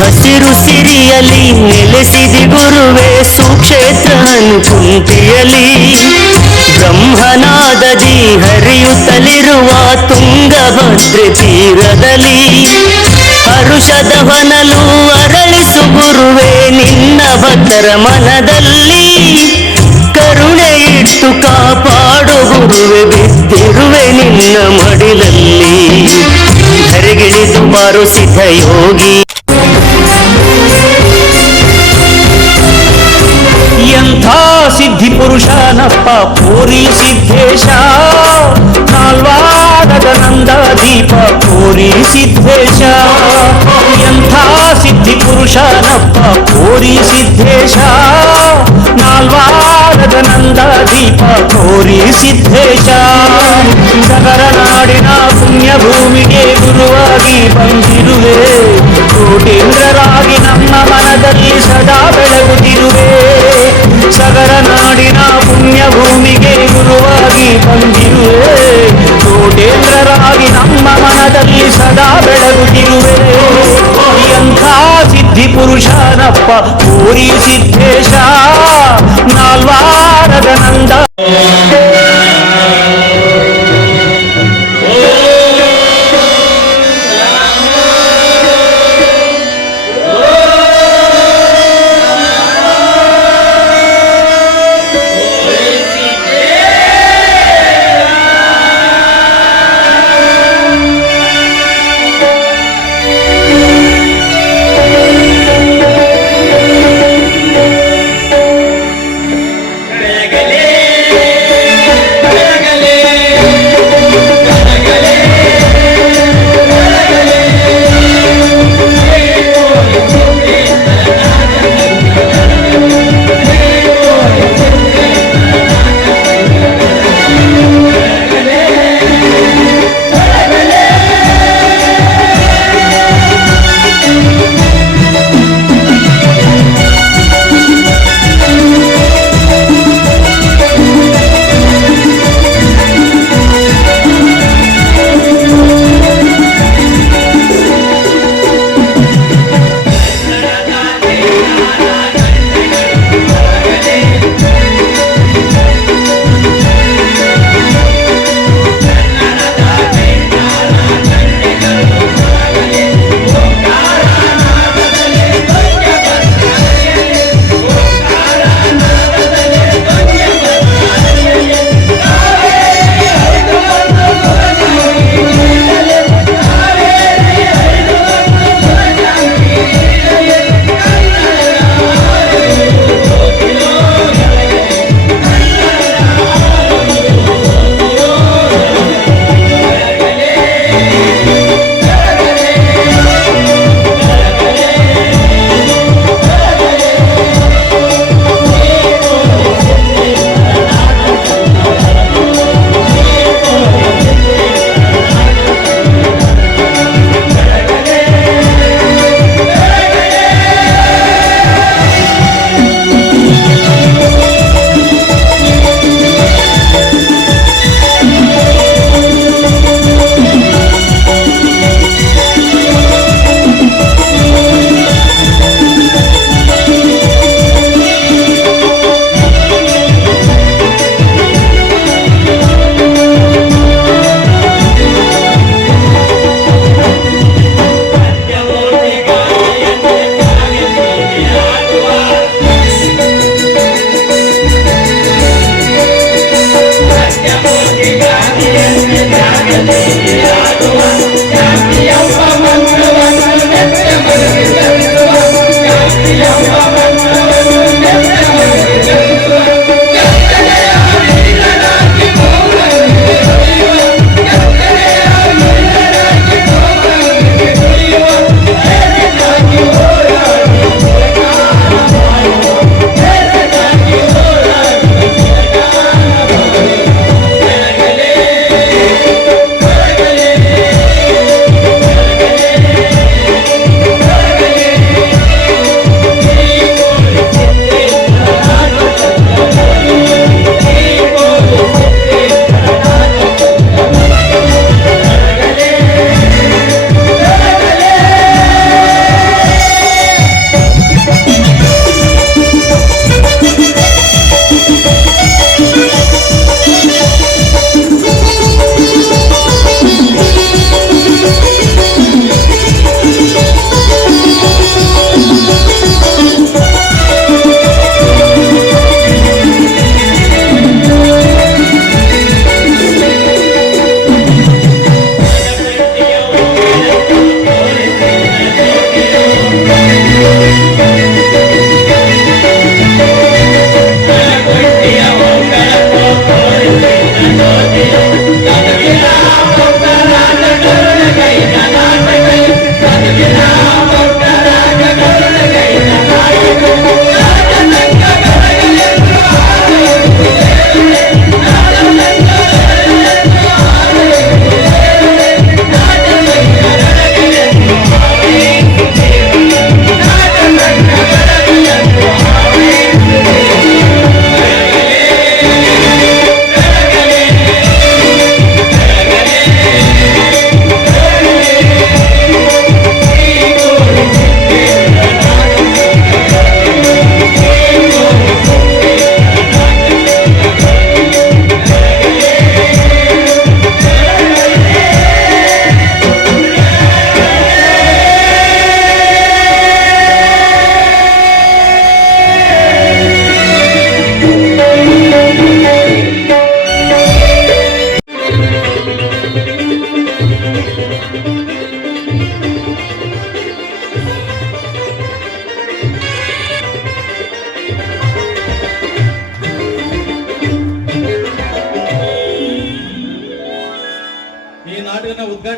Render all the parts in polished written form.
ಹಸಿರು ಸಿರಿಯಲಿ ನೆಲೆಸಿದಿ ಗುರುವೇ ಸುಕ್ಷೇತ್ರ ಕುಂತಿಯಲಿ ಬ್ರಹ್ಮನಾದದಿ ಹರಿಯುತ್ತಲಿರುವ ತುಂಗಭದ್ರೆ ತೀರದಲ್ಲಿ ಹರುಷದ ಹೊನಲು ಅರಳಿಸು ಗುರುವೇ ನಿನ್ನ ಭಕ್ತರ ಮನದಲ್ಲಿ ಕರುಣೆ ಇಟ್ಟು ಕಾಪಾಡು ಗುರುವೆ ಬಿದ್ದಿರುವೆ ನಿನ್ನ ಮಡಿಲಲ್ಲಿ ಧರೆಗಿಳಿದು ಬಾರು ಸಿದ್ಧ ಯೋಗಿ ಎಂಥ ಸಿದ್ಧಿ ಪುರುಷನಪ್ಪ ಪೂರಿ ಸಿದ್ದೇಶ ನಾಲ್ವಾರದ ನಂದ ದೀಪ ಪೂರಿ ಸಿದ್ದೇಶ ಎಂಥ ಸಿದ್ಧಿ ಪುರುಷನಪ್ಪ ಪೂರಿ ಸಿದ್ದೇಶ ನಾಲ್ವಾರದ ನಂದ ದೀಪ ಪೂರಿ ಸಿದ್ದೇಶ ಸಗರ ನಾಡಿನ ಪುಣ್ಯ ಭೂಮಿಗೆ ಗುರುವಾಗಿ ಬಂದಿರುವೆ ಕೋಟೀಂದ್ರರಾಗಿ ನಮ್ಮ ಮನದಲ್ಲಿ ಸದಾ ಬೆಳಗುತ್ತಿರುವೆ ಸಗರ ನಾಡಿನ ಪುಣ್ಯ ಭೂಮಿಗೆ ಗುರುವಾಗಿ ಬಂದಿರುವೆ ಕೋಟೇಂದ್ರರಾಗಿ ನಮ್ಮ ಮನದಲ್ಲಿ ಸದಾ ಬೆಳಗುತ್ತಿರುವೆ ಎಂಥ ಸಿದ್ಧಿ ಪುರುಷನಪ್ಪ ಪೂರಿ ಸಿದ್ದೇಶ ನಾಲ್ವಾರದ ನಂದ ಬೆಳಗಲೇ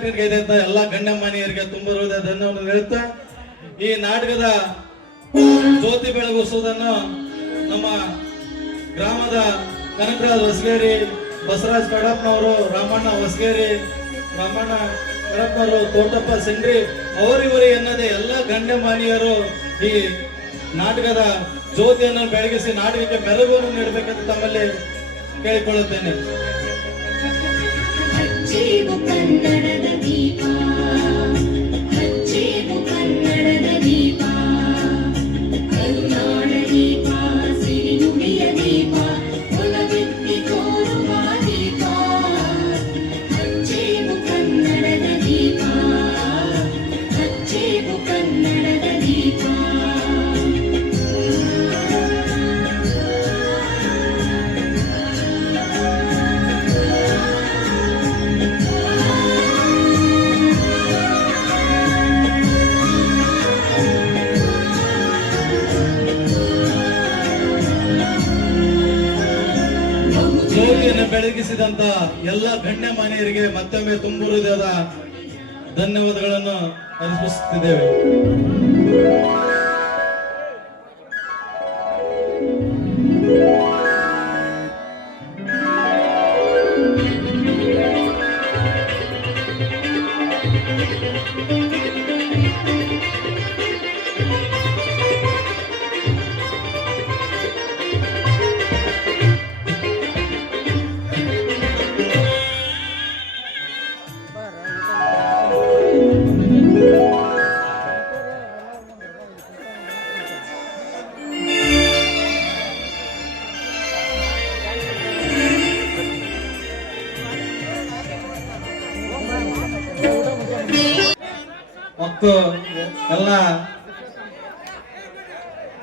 ನಾಟಕಕ್ಕೆ ಎಲ್ಲ ಗಣ್ಯಮಾನ್ಯರಿಗೆ ತುಂಬ ಹೃದಯ ಧನ್ಯವಾದ ಹೇಳ್ತಾ ಈ ನಾಟಕದ ಜ್ಯೋತಿ ಬೆಳಗಿಸುವುದನ್ನು ನಮ್ಮ ಗ್ರಾಮದ ಕನಕರಾಜ್ ಹೊಸಗೇರಿ, ಬಸವರಾಜ್ ಕಡಪ್ಪನವರು, ರಾಮಣ್ಣ ಹೊಸಗೇರಿ, ರಾಮಣ್ಣ ಕಡಪ್ಪನವರು, ತೋಟಪ್ಪ ಸಿಂಗ್ರಿ ಅವರಿವರಿ ಎನ್ನದೇ ಎಲ್ಲ ಗಣ್ಯಮಾನ್ಯರು ಈ ನಾಟಕದ ಜ್ಯೋತಿಯನ್ನು ಬೆಳಗಿಸಿ ನಾಟಕಕ್ಕೆ ಮೆರುಗನ್ನು ನೀಡಬೇಕಂತ ತಮ್ಮಲ್ಲಿ ಕೇಳಿಕೊಳ್ಳುತ್ತೇನೆ. ಕನ್ನಡದ ದೀಪ, ಹಚ್ಚೇವು ಕನ್ನಡದ ದೀಪ, ಕರುನಾಡ ದೀಪ, ಸಿರಿನುಡಿಯ ದೀಪ, ಒಲವೆತ್ತಿ ತೋರುವ ದೀಪ, ಹಚ್ಚೇವು ಕನ್ನಡದ ದೀಪ, ಹಚ್ಚೇವು ಕನ್ನಡದ ದೀಪ. ಜ್ಯೋತಿಯನ್ನು ಬೆಳಗಿಸಿದಂತ ಎಲ್ಲ ಗಣ್ಯಮಾನ್ಯರಿಗೆ ಮತ್ತೊಮ್ಮೆ ತುಂಬು ಹೃದಯದ ಧನ್ಯವಾದಗಳನ್ನು ಅರ್ಪಿಸುತ್ತಿದ್ದೇವೆ. ಮತ್ತು ಎಲ್ಲ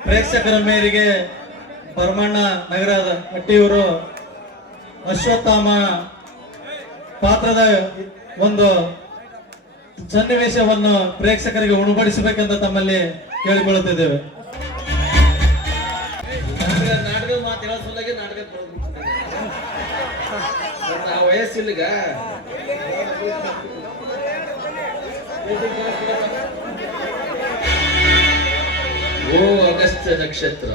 ಪ್ರೇಕ್ಷಕರ ಮೇರೆಗೆ ಪರಮಣ್ಣ ನಗರದ ಹಟ್ಟಿಯವರು ಅಶ್ವತ್ಥಾಮ ಪಾತ್ರದ ಒಂದು ಸನ್ನಿವೇಶವನ್ನು ಪ್ರೇಕ್ಷಕರಿಗೆ ಉಣಬಡಿಸಬೇಕೆಂದು ತಮ್ಮಲ್ಲಿ ಕೇಳಿಕೊಳ್ಳುತ್ತಿದ್ದೇವೆ. ನಾಟಕದ ಮಾತು ಹೇಳೋ ಸಲುವಾಗಿ ನಾಟಕ ವಯಸ್ಸಿಲ್ಲಗ ಓ ಅಗಸ್ತ್ಯ ನಕ್ಷತ್ರ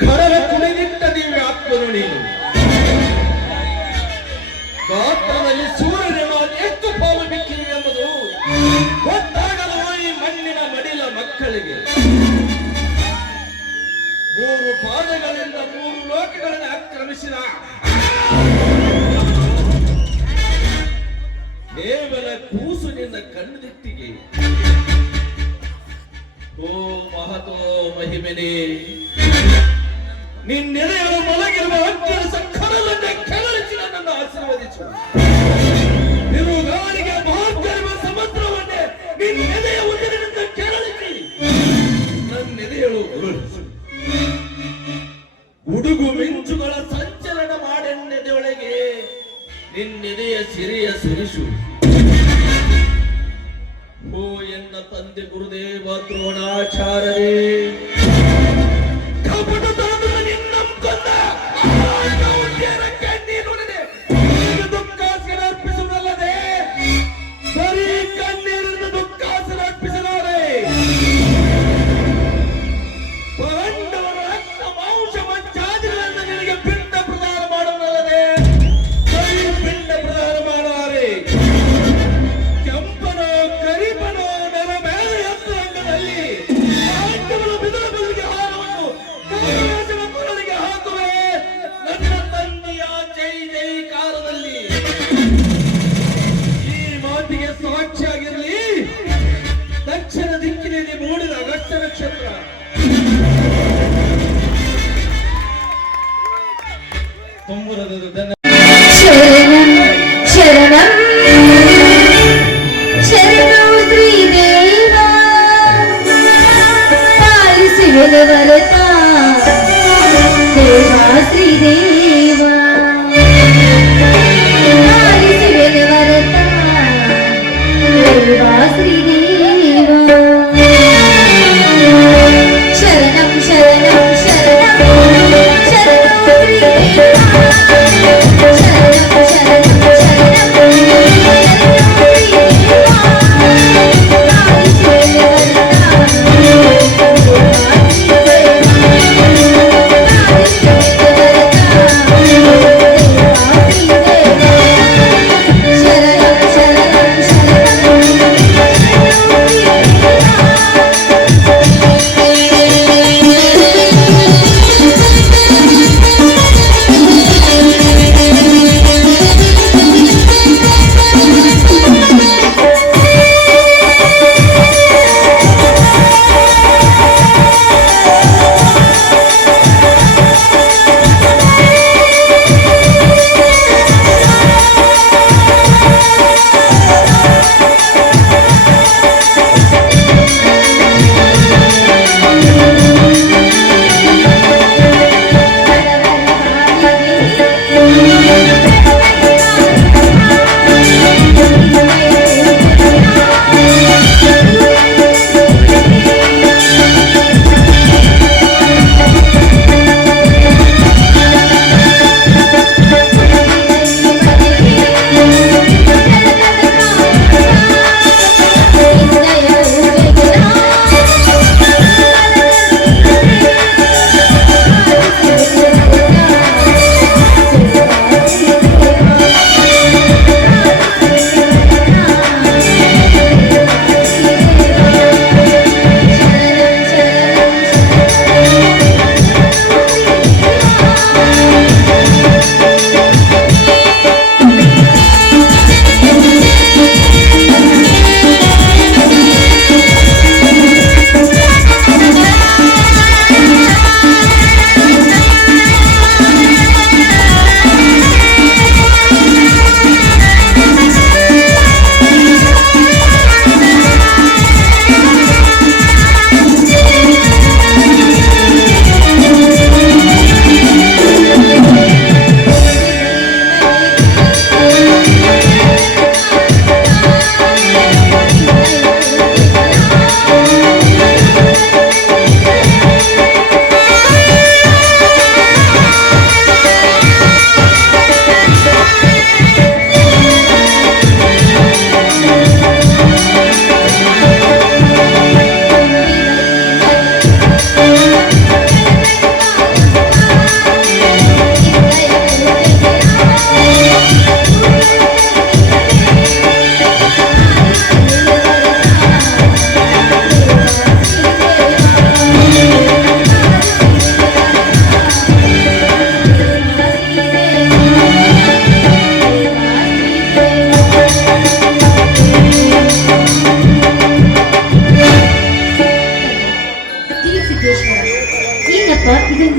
ಕಡಲ ಕುಣಿದಿಟ್ಟ ದಿವ್ಯ ಆತ್ಮನು ನೀನು. ಗಾತ್ರದಲ್ಲಿ ಸೂರ್ಯನ ಎಷ್ಟು ಪಾಲು ಬಿಕ್ಕಿರು ಎಂಬುದು ಗೊತ್ತಾಗಲು ಈ ಮಣ್ಣಿನ ಮಡಿಲ ಮಕ್ಕಳಿಗೆ. ಮೂರು ಪಾದಗಳಿಂದ ಮೂರು ಲೋಕಗಳನ್ನು ಆಕ್ರಮಿಸಿದ ಕೇವಲ ಕೂಸು ನಿನ್ನ ಕಣ್ಣುದಿಟ್ಟಿಗೆ. ಓ ಮಹತೋ ಮಹಿಮೆನೇ, ನಿನ್ನೆಲೆಯಲು ಮಲಗಿರುವ ಅತ್ಯಂತ ಕಡಲನ್ನೇ ಕೆಳಳಿಸಿ ನನ್ನನ್ನು ಆಶೀರ್ವದಿಸು. ಬಿರುಗಾಳಿಗೆ ಮಹಾತ್ಮ ಸಮುದ್ರವನ್ನೇ ನಿನ್ನೆದೆಯ ಉಸಿರಿನಿಂದ ಕೆರಳಿಸಿ ನನ್ನೆದೆಯಳು ಗುಡುಗು ಮಿಂಚುಗಳ ಸಂಚಲನ ಮಾಡೆನ್ನೆದೆಯೊಳಗೆ ನಿನ್ನೆದೆಯ ಸಿರಿಯ ಸುರಿಸು. ಓ ಎನ್ನ ತಂದೆ ಗುರುದೇವ ದ್ರೋಣಾಚಾರ್ಯರೇ, ಕಪಟತನದ ನಿನ್ನಂಕೊಂದ ಕಣ್ಣೀರು ದುಃಖಾಸನ ಅರ್ಪಿಸುವುದಲ್ಲದೆ ಬರೀ ಕಣ್ಣೀರನ್ನು ದುಃಖಾಸನ ಅರ್ಪಿಸಲಾರೆ. ಪಾಂಡವರ ರಕ್ತ ಮಾಂಸ ಮಂಚಾದಿಗಳನ್ನು ನಿನಗೆ ಪಿಂಡ ಪ್ರದಾನ ಮಾಡುವುದಲ್ಲದೆ ಬರೀ ಪಿಂಡ ಪ್ರದಾನ ಮಾಡಲಾರೆ. ಕೆಂಪನೋ ಕರಿಪನೋ ನೆಲ ಮೇಲೆ ಎತ್ತರಂಗದಲ್ಲಿ ಪಾಂಡವರು ಬಿದರು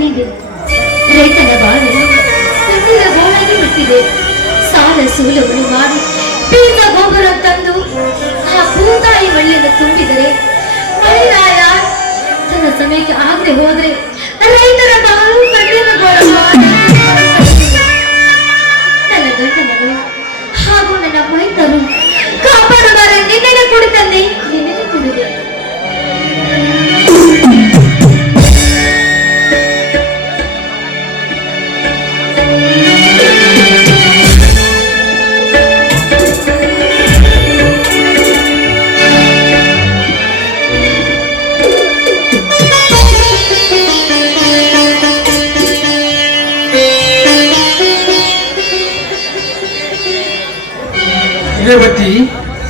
ನೀಡಿ ರೈತನ ಬಾಳು ಕಣ್ಣಿನ ಗೋಳಾಗಿ ಬಿಟ್ಟಿದೆ. ಸಾಲ ಸೂಲವನ್ನು ಮಾಡಿ ಬೀಜ ಗೊಬ್ಬರ ತಂದು ಆ ಭೂತಾಯಿ ಮಳೆಯನ್ನು ತುಂಬಿದರೆ ಮಳೆರಾಯ ತನ್ನ ಸಮಯಕ್ಕೆ ಆಗದೆ ಹೋದ್ರೆ ರೈತರ ಬಾಳು ಕಣ್ಣಿನ ಗೋಳವಾಗಿ ನನ್ನ ಗಂಡನರು ಹಾಗೂ ನನ್ನ ಮೈತರು ಕಾಪಾಡುತ್ತಾರೆ. ನಿನ್ನೆ ಕುಡಿತಂದೆ ನಿನ್ನೆ ಕುಡಿದೆ.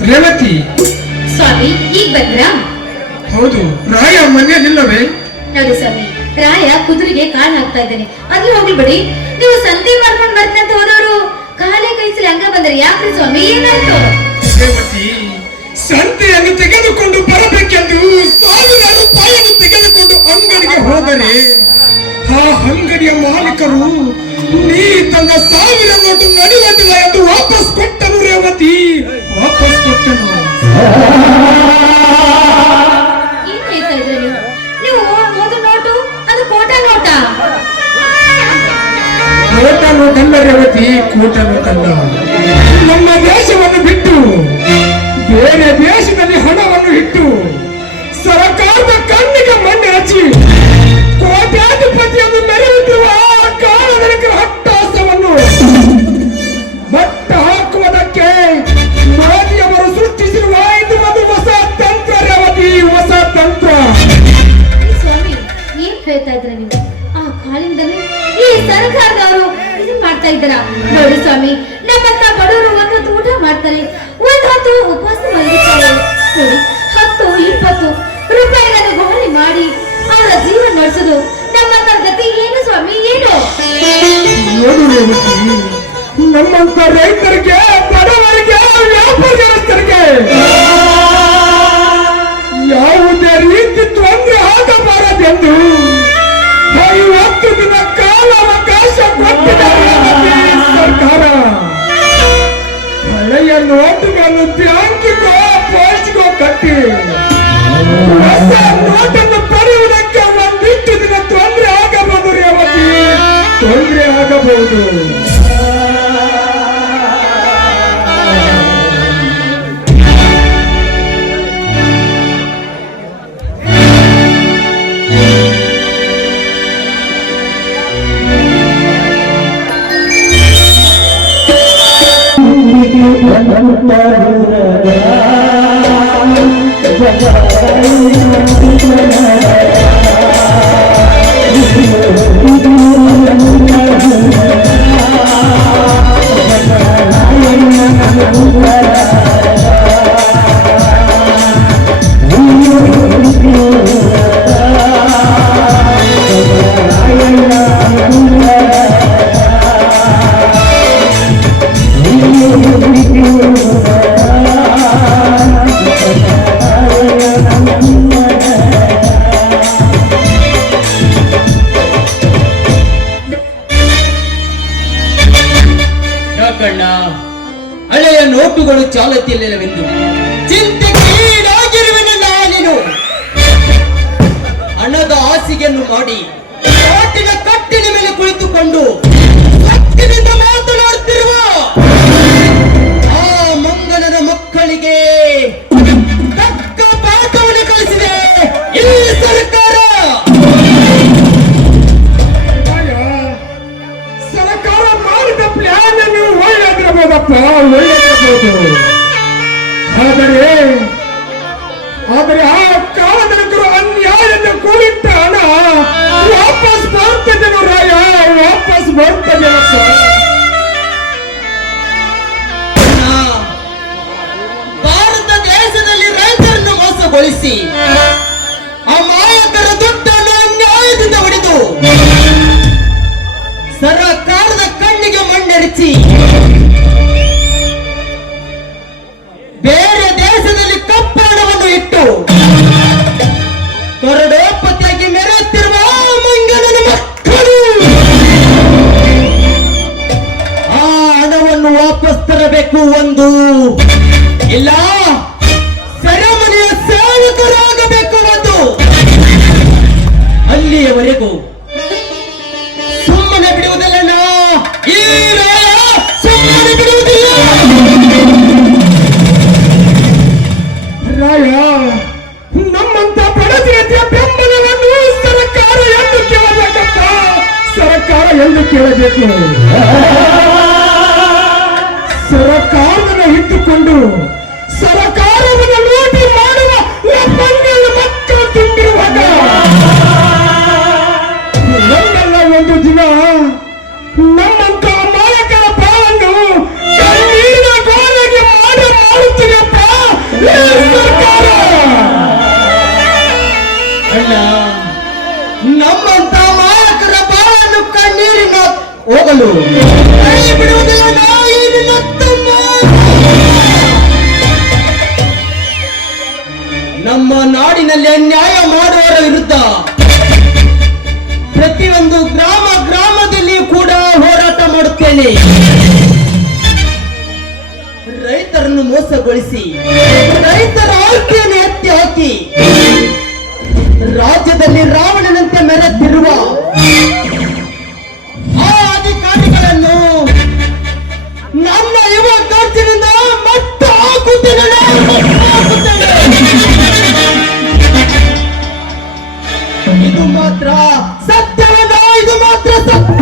ರೇವತಿ ಸ್ವಾಮಿ ಈಗ ಬಂದ್ರಾ? ಹೌದು, ರಾಯ ಮನೆಯಲ್ಲಿಲ್ಲವೇ? ನೋಡಿ ಸ್ವಾಮಿ, ರಾಯ ಕುದುರೆಗೆ ಕಾಲ್ ಹಾಕ್ತಾ ಇದ್ದಾನೆ. ಅಲ್ಲಿ ಹೋಗ್ಲಿ ಬಿಡಿ. ನೀವು ಸಂತೆ ಮಾಡ್ಕೊಂಡು ಬರ್ತಾ ಹೋದವರು ಕಾಲೇ ಕೈಸಲಿ ಹಂಗ ಬಂದ್ರೆ ಯಾಕ್ರಿ ಸ್ವಾಮಿ, ಏನಾಯ್ತು? ರೇವತಿ, ಸಂತೆಯನ್ನು ತೆಗೆದುಕೊಂಡು ಬರಬೇಕೆಂದು ಸಾವಿರಾರು ರೂಪಾಯಿಯನ್ನು ತೆಗೆದುಕೊಂಡು ಅಂಗಡಿಗೆ ಹೋದರೆ ಆ ಅಂಗಡಿಯ ಮಾಲೀಕರು ನೀ ತನ್ನ 1000 ನೋಟು ನಡೆಯುವುದಿಲ್ಲ ಎಂದು ವಾಪಸ್ ಕೊಟ್ಟನು. ರೇವತಿ, ವಾಪಸ್ ಕೊಟ್ಟನು. ಏನ್ ಹೇಳ್ತಾ ಇದ್ರಿ ನೀವು? ಮೊದಲು ನೋಟು ಅದು ಕೋಟಾ ನೋಟ. ಕೋಟ ನೋಟಲ್ಲ ರೇವತಿ, ಕೋಟ ನೋಟಲ್ಲ. ನಮ್ಮ ದೇಶವನ್ನು ಬಿಟ್ಟು ಬೇರೆ ದೇಶದಲ್ಲಿ ಹಣವನ್ನು ಇಟ್ಟು ಸರ್ಕಾರದ ಕಣ್ಣಿಗೆ ಮಣ್ಣು ಹಚ್ಚಿ ಕೋಟ್ಯಾಧಿಪತಿಯನ್ನು ಮೆರೆಯುತ್ತಿರುವ ಆ ಕಾಲದಲ್ಲಿರುವ ಹಟ್ಟಾಸವನ್ನು ಮಟ್ಟ ಹಾಕುವುದಕ್ಕೆ ಮೋದಿಯವರು ಸೃಷ್ಟಿಸಿರುವ ಇದು ಒಂದು ಹೊಸ ತಂತ್ರ ರೇವತಿ, ಹೊಸ ತಂತ್ರ. ಸ್ವಾಮಿ, ಏನ್ ಹೇಳ್ತಾ ಇದ್ರ ನೀವು? ಆ ಕಾಲಿಂದಲೂ ಈ ಸರ್ಕಾರದವರು ಇದನ್ ಮಾಡ್ತಾ ಇದ್ದಾರ. ನೋಡಿ ಸ್ವಾಮಿ, ನಮ್ಮಂತ ಬಡವರು ಒಂದು ಹೊತ್ತು ಊಟ ಮಾಡ್ತಾರೆ, ಒಂದು ಹೊತ್ತು ಉಪವಾಸ ಮಲಗುತ್ತಾರೆ. ನೋಡಿ, 10-20 ರೂಪಾಯಿಗಳನ್ನು ಗೋಳಿ ಮಾಡಿ ಅವರ ಜೀವನ ನಡೆಸೋದು ನಮ್ಮಂತ ಗತಿ ಏನು ಸ್ವಾಮಿ, ಏನು? ನೋಡು ರೇವತಿ, ನಮ್ಮಂತ ರೈತರಿಗೆ, ಬಡವರಿಗೆ, ವ್ಯಾಪಾರಸ್ಥರಿಗೆ ಯಾವುದೇ ರೀತಿ ತೊಂದರೆ ಆಗಬಾರದೆಂದು 50 ದಿನ ಕಾಲಾವಕಾಶ ಕೊಟ್ಟಿದೆ ಸರ್ಕಾರ. ಹಳೆಯ ನೋಟುಗಳನ್ನು ಬ್ಯಾಂಕಿಗೋ ಪೋಸ್ಟ್ಗೋ ಕಟ್ಟಿ ಹೊಸ ನೋಟನ್ನು ಪಡೆಯುವುದಕ್ಕೆ ಒಂದಿಷ್ಟು ದಿನ ತೊಂದರೆ ಆಗಬಹುದು ರೇವತಿ, ತೊಂದರೆ ಆಗಬಹುದು. ಯಾಕಣ್ಣ, ಹಳೆಯ ನೋಟುಗಳು ಚಾಲತಿಯಲ್ಲಿಲ್ಲವೆಂದು ಚಿಂತೆಗೀಡಾಗಿರುವೆನಲ್ಲ ನೀನು. ಹಣದ ಹಾಸಿಗೆಯನ್ನು ಮಾಡಿ ನೋಟಿನ ಕಟ್ಟಿನ ಮೇಲೆ ಕುಳಿತುಕೊಂಡು ಹತ್ತಿನಿಂದ ಮಾತನಾಡುತ್ತಿರುವ ಆ ಮಂಗನನ ಮಕ್ಕಳಿಗೆ ತಕ್ಕ ಪಾಠವನ್ನು ಕಲಿಸಿದೆ ಈ ಸರ್ಕಾರ. ಸರ್ಕಾರ ಮಾಡಿದ ಪ್ಲಾನ್ ನೀವು ಒಳ್ಳೆದಿರಬಹುದಪ್ಪ, ಒಳ್ಳೆದಿರಬಹುದು. ಆದರೆ ಆ ಕಾಲದಲ್ಲಿರುವ ಅನ್ಯಾಯದ ಕೂಡಿಟ್ಟ ಹಣ ವಾಪಸ್ ಬರ್ತದೆ ರಾಯ, ವಾಪಸ್ ಬರ್ತದೆ. ಭಾರತ ದೇಶದಲ್ಲಿ ರೈತರನ್ನು ಮೋಸಗೊಳಿಸಿ ಅಮಾಯಕರ ದುಡ್ಡನ್ನು ಅನ್ಯಾಯದಿಂದ ಹೊಡೆದು ಸರ್ಕಾರದ ಕಣ್ಣಿಗೆ ಮಣ್ಣೆರಚಿ ಬೇರೆ ದೇಶದಲ್ಲಿ ಕಪ್ಪಣವನ್ನು ಇಟ್ಟು ಕರಡೋಪತಿಯಾಗಿ ಮೆರೆಯುತ್ತಿರುವ ಆ ಮಂಗನನ ಮಕ್ಕಳು ರಾಯವರೆಗೂ ಸುಮ್ಮನೆ ಬಿಡುವುದಿಲ್ಲ ಈ ರಾಯ ಸುಮ್ಮನೆ ಬಿಡುವುದಿಲ್ಲ. ರಾಯ, ನಮ್ಮಂತ ಬಡಜನತೆಯ ಬೆಂಬಲವನ್ನು ಸರ್ಕಾರ ಎಂದು ಕೇಳಬೇಕಂತ, ಸರ್ಕಾರ ಎಂದು ಕೇಳಬೇಕು. ಸರ್ಕಾರವನ್ನು ಇಟ್ಟುಕೊಂಡು ಸರ್ಕಾರವನ್ನು ಲೂಟಿ ಮಾಡುವ ನಮ್ಮನ್ನೆಲ್ಲ ಮಕ್ಕಳು ತುಂಬಿರುವಾಗ ನಮ್ಮೆಲ್ಲ ಒಂದು ದಿನ ನಮ್ಮಂತ ಮಾಲಕರ ಪಾಲನ್ನು ಕಣ್ಣೀರಿನ ಗೋಲೆಗೆ ಮಾಡುತ್ತೀನಪ್ಪ ಈ ಸರ್ಕಾರ. ಅಣ್ಣ, ನಮ್ಮಂತ ಮಾಲಕರ ಬಾಳನ್ನು ಕಣ್ಣೀರಿನ ಹೋಗಲು ಕೈ ಬಿಡುವುದಿಲ್ಲ ಈ ನಿನ್ನ ತಮ್ಮ. ನಮ್ಮ ನಾಡಿನಲ್ಲಿ ಅನ್ಯಾಯ ಮಾಡುವವರ ವಿರುದ್ಧ ಪ್ರತಿಯೊಂದು ಗ್ರಾಮದಲ್ಲಿ ಕೂಡ ಹೋರಾಟ ಮಾಡುತ್ತೇನೆ. ರೈತರನ್ನು ಮೋಸಗೊಳಿಸಿ ರೈತರ ಆಸ್ತಿಯನ್ನು ಎತ್ತಿ ಹಾಕಿ ರಾಜ್ಯದಲ್ಲಿ ರಾವಣನಂತೆ ಮೆರೆದಿರುವ ಆ ಅಧಿಕಾರಿಗಳನ್ನು ನನ್ನ ಯುವ ಖರ್ಚಿನಿಂದ ಮಟ್ಟ ಹಾಕುತ್ತೇನೆ. ಇದು ಮಾತ್ರ ಸತ್ಯವಲ್ಲ, ಇದು ಮಾತ್ರ ಸತ್ಯ.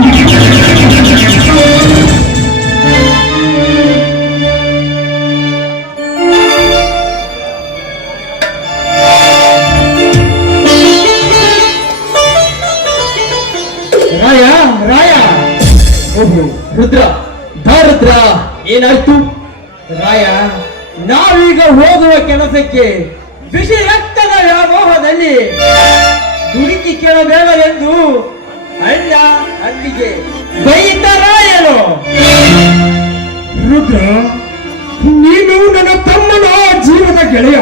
ರಾಯ, ರಾಯ, ಓಹೋ ರುದ್ರ, ರುದ್ರ, ಏನಾಯ್ತು? ರಾಯ, ನಾವೀಗ ಹೋಗುವ ಕೆಲಸಕ್ಕೆ ಬಿಸಿ ರಕ್ತದ ವ್ಯಾಮೋಹದಲ್ಲಿ ದುಡುಕಿ ಕೇಳಬೇಡವೆಂದು ಅಣ್ಣ ಅಲ್ಲಿಗೆ ಬೈದರಾಯನು. ರುದ್ರ, ನೀನು ನನ್ನ ತಮ್ಮನ ಜೀವದ ಗೆಳೆಯ.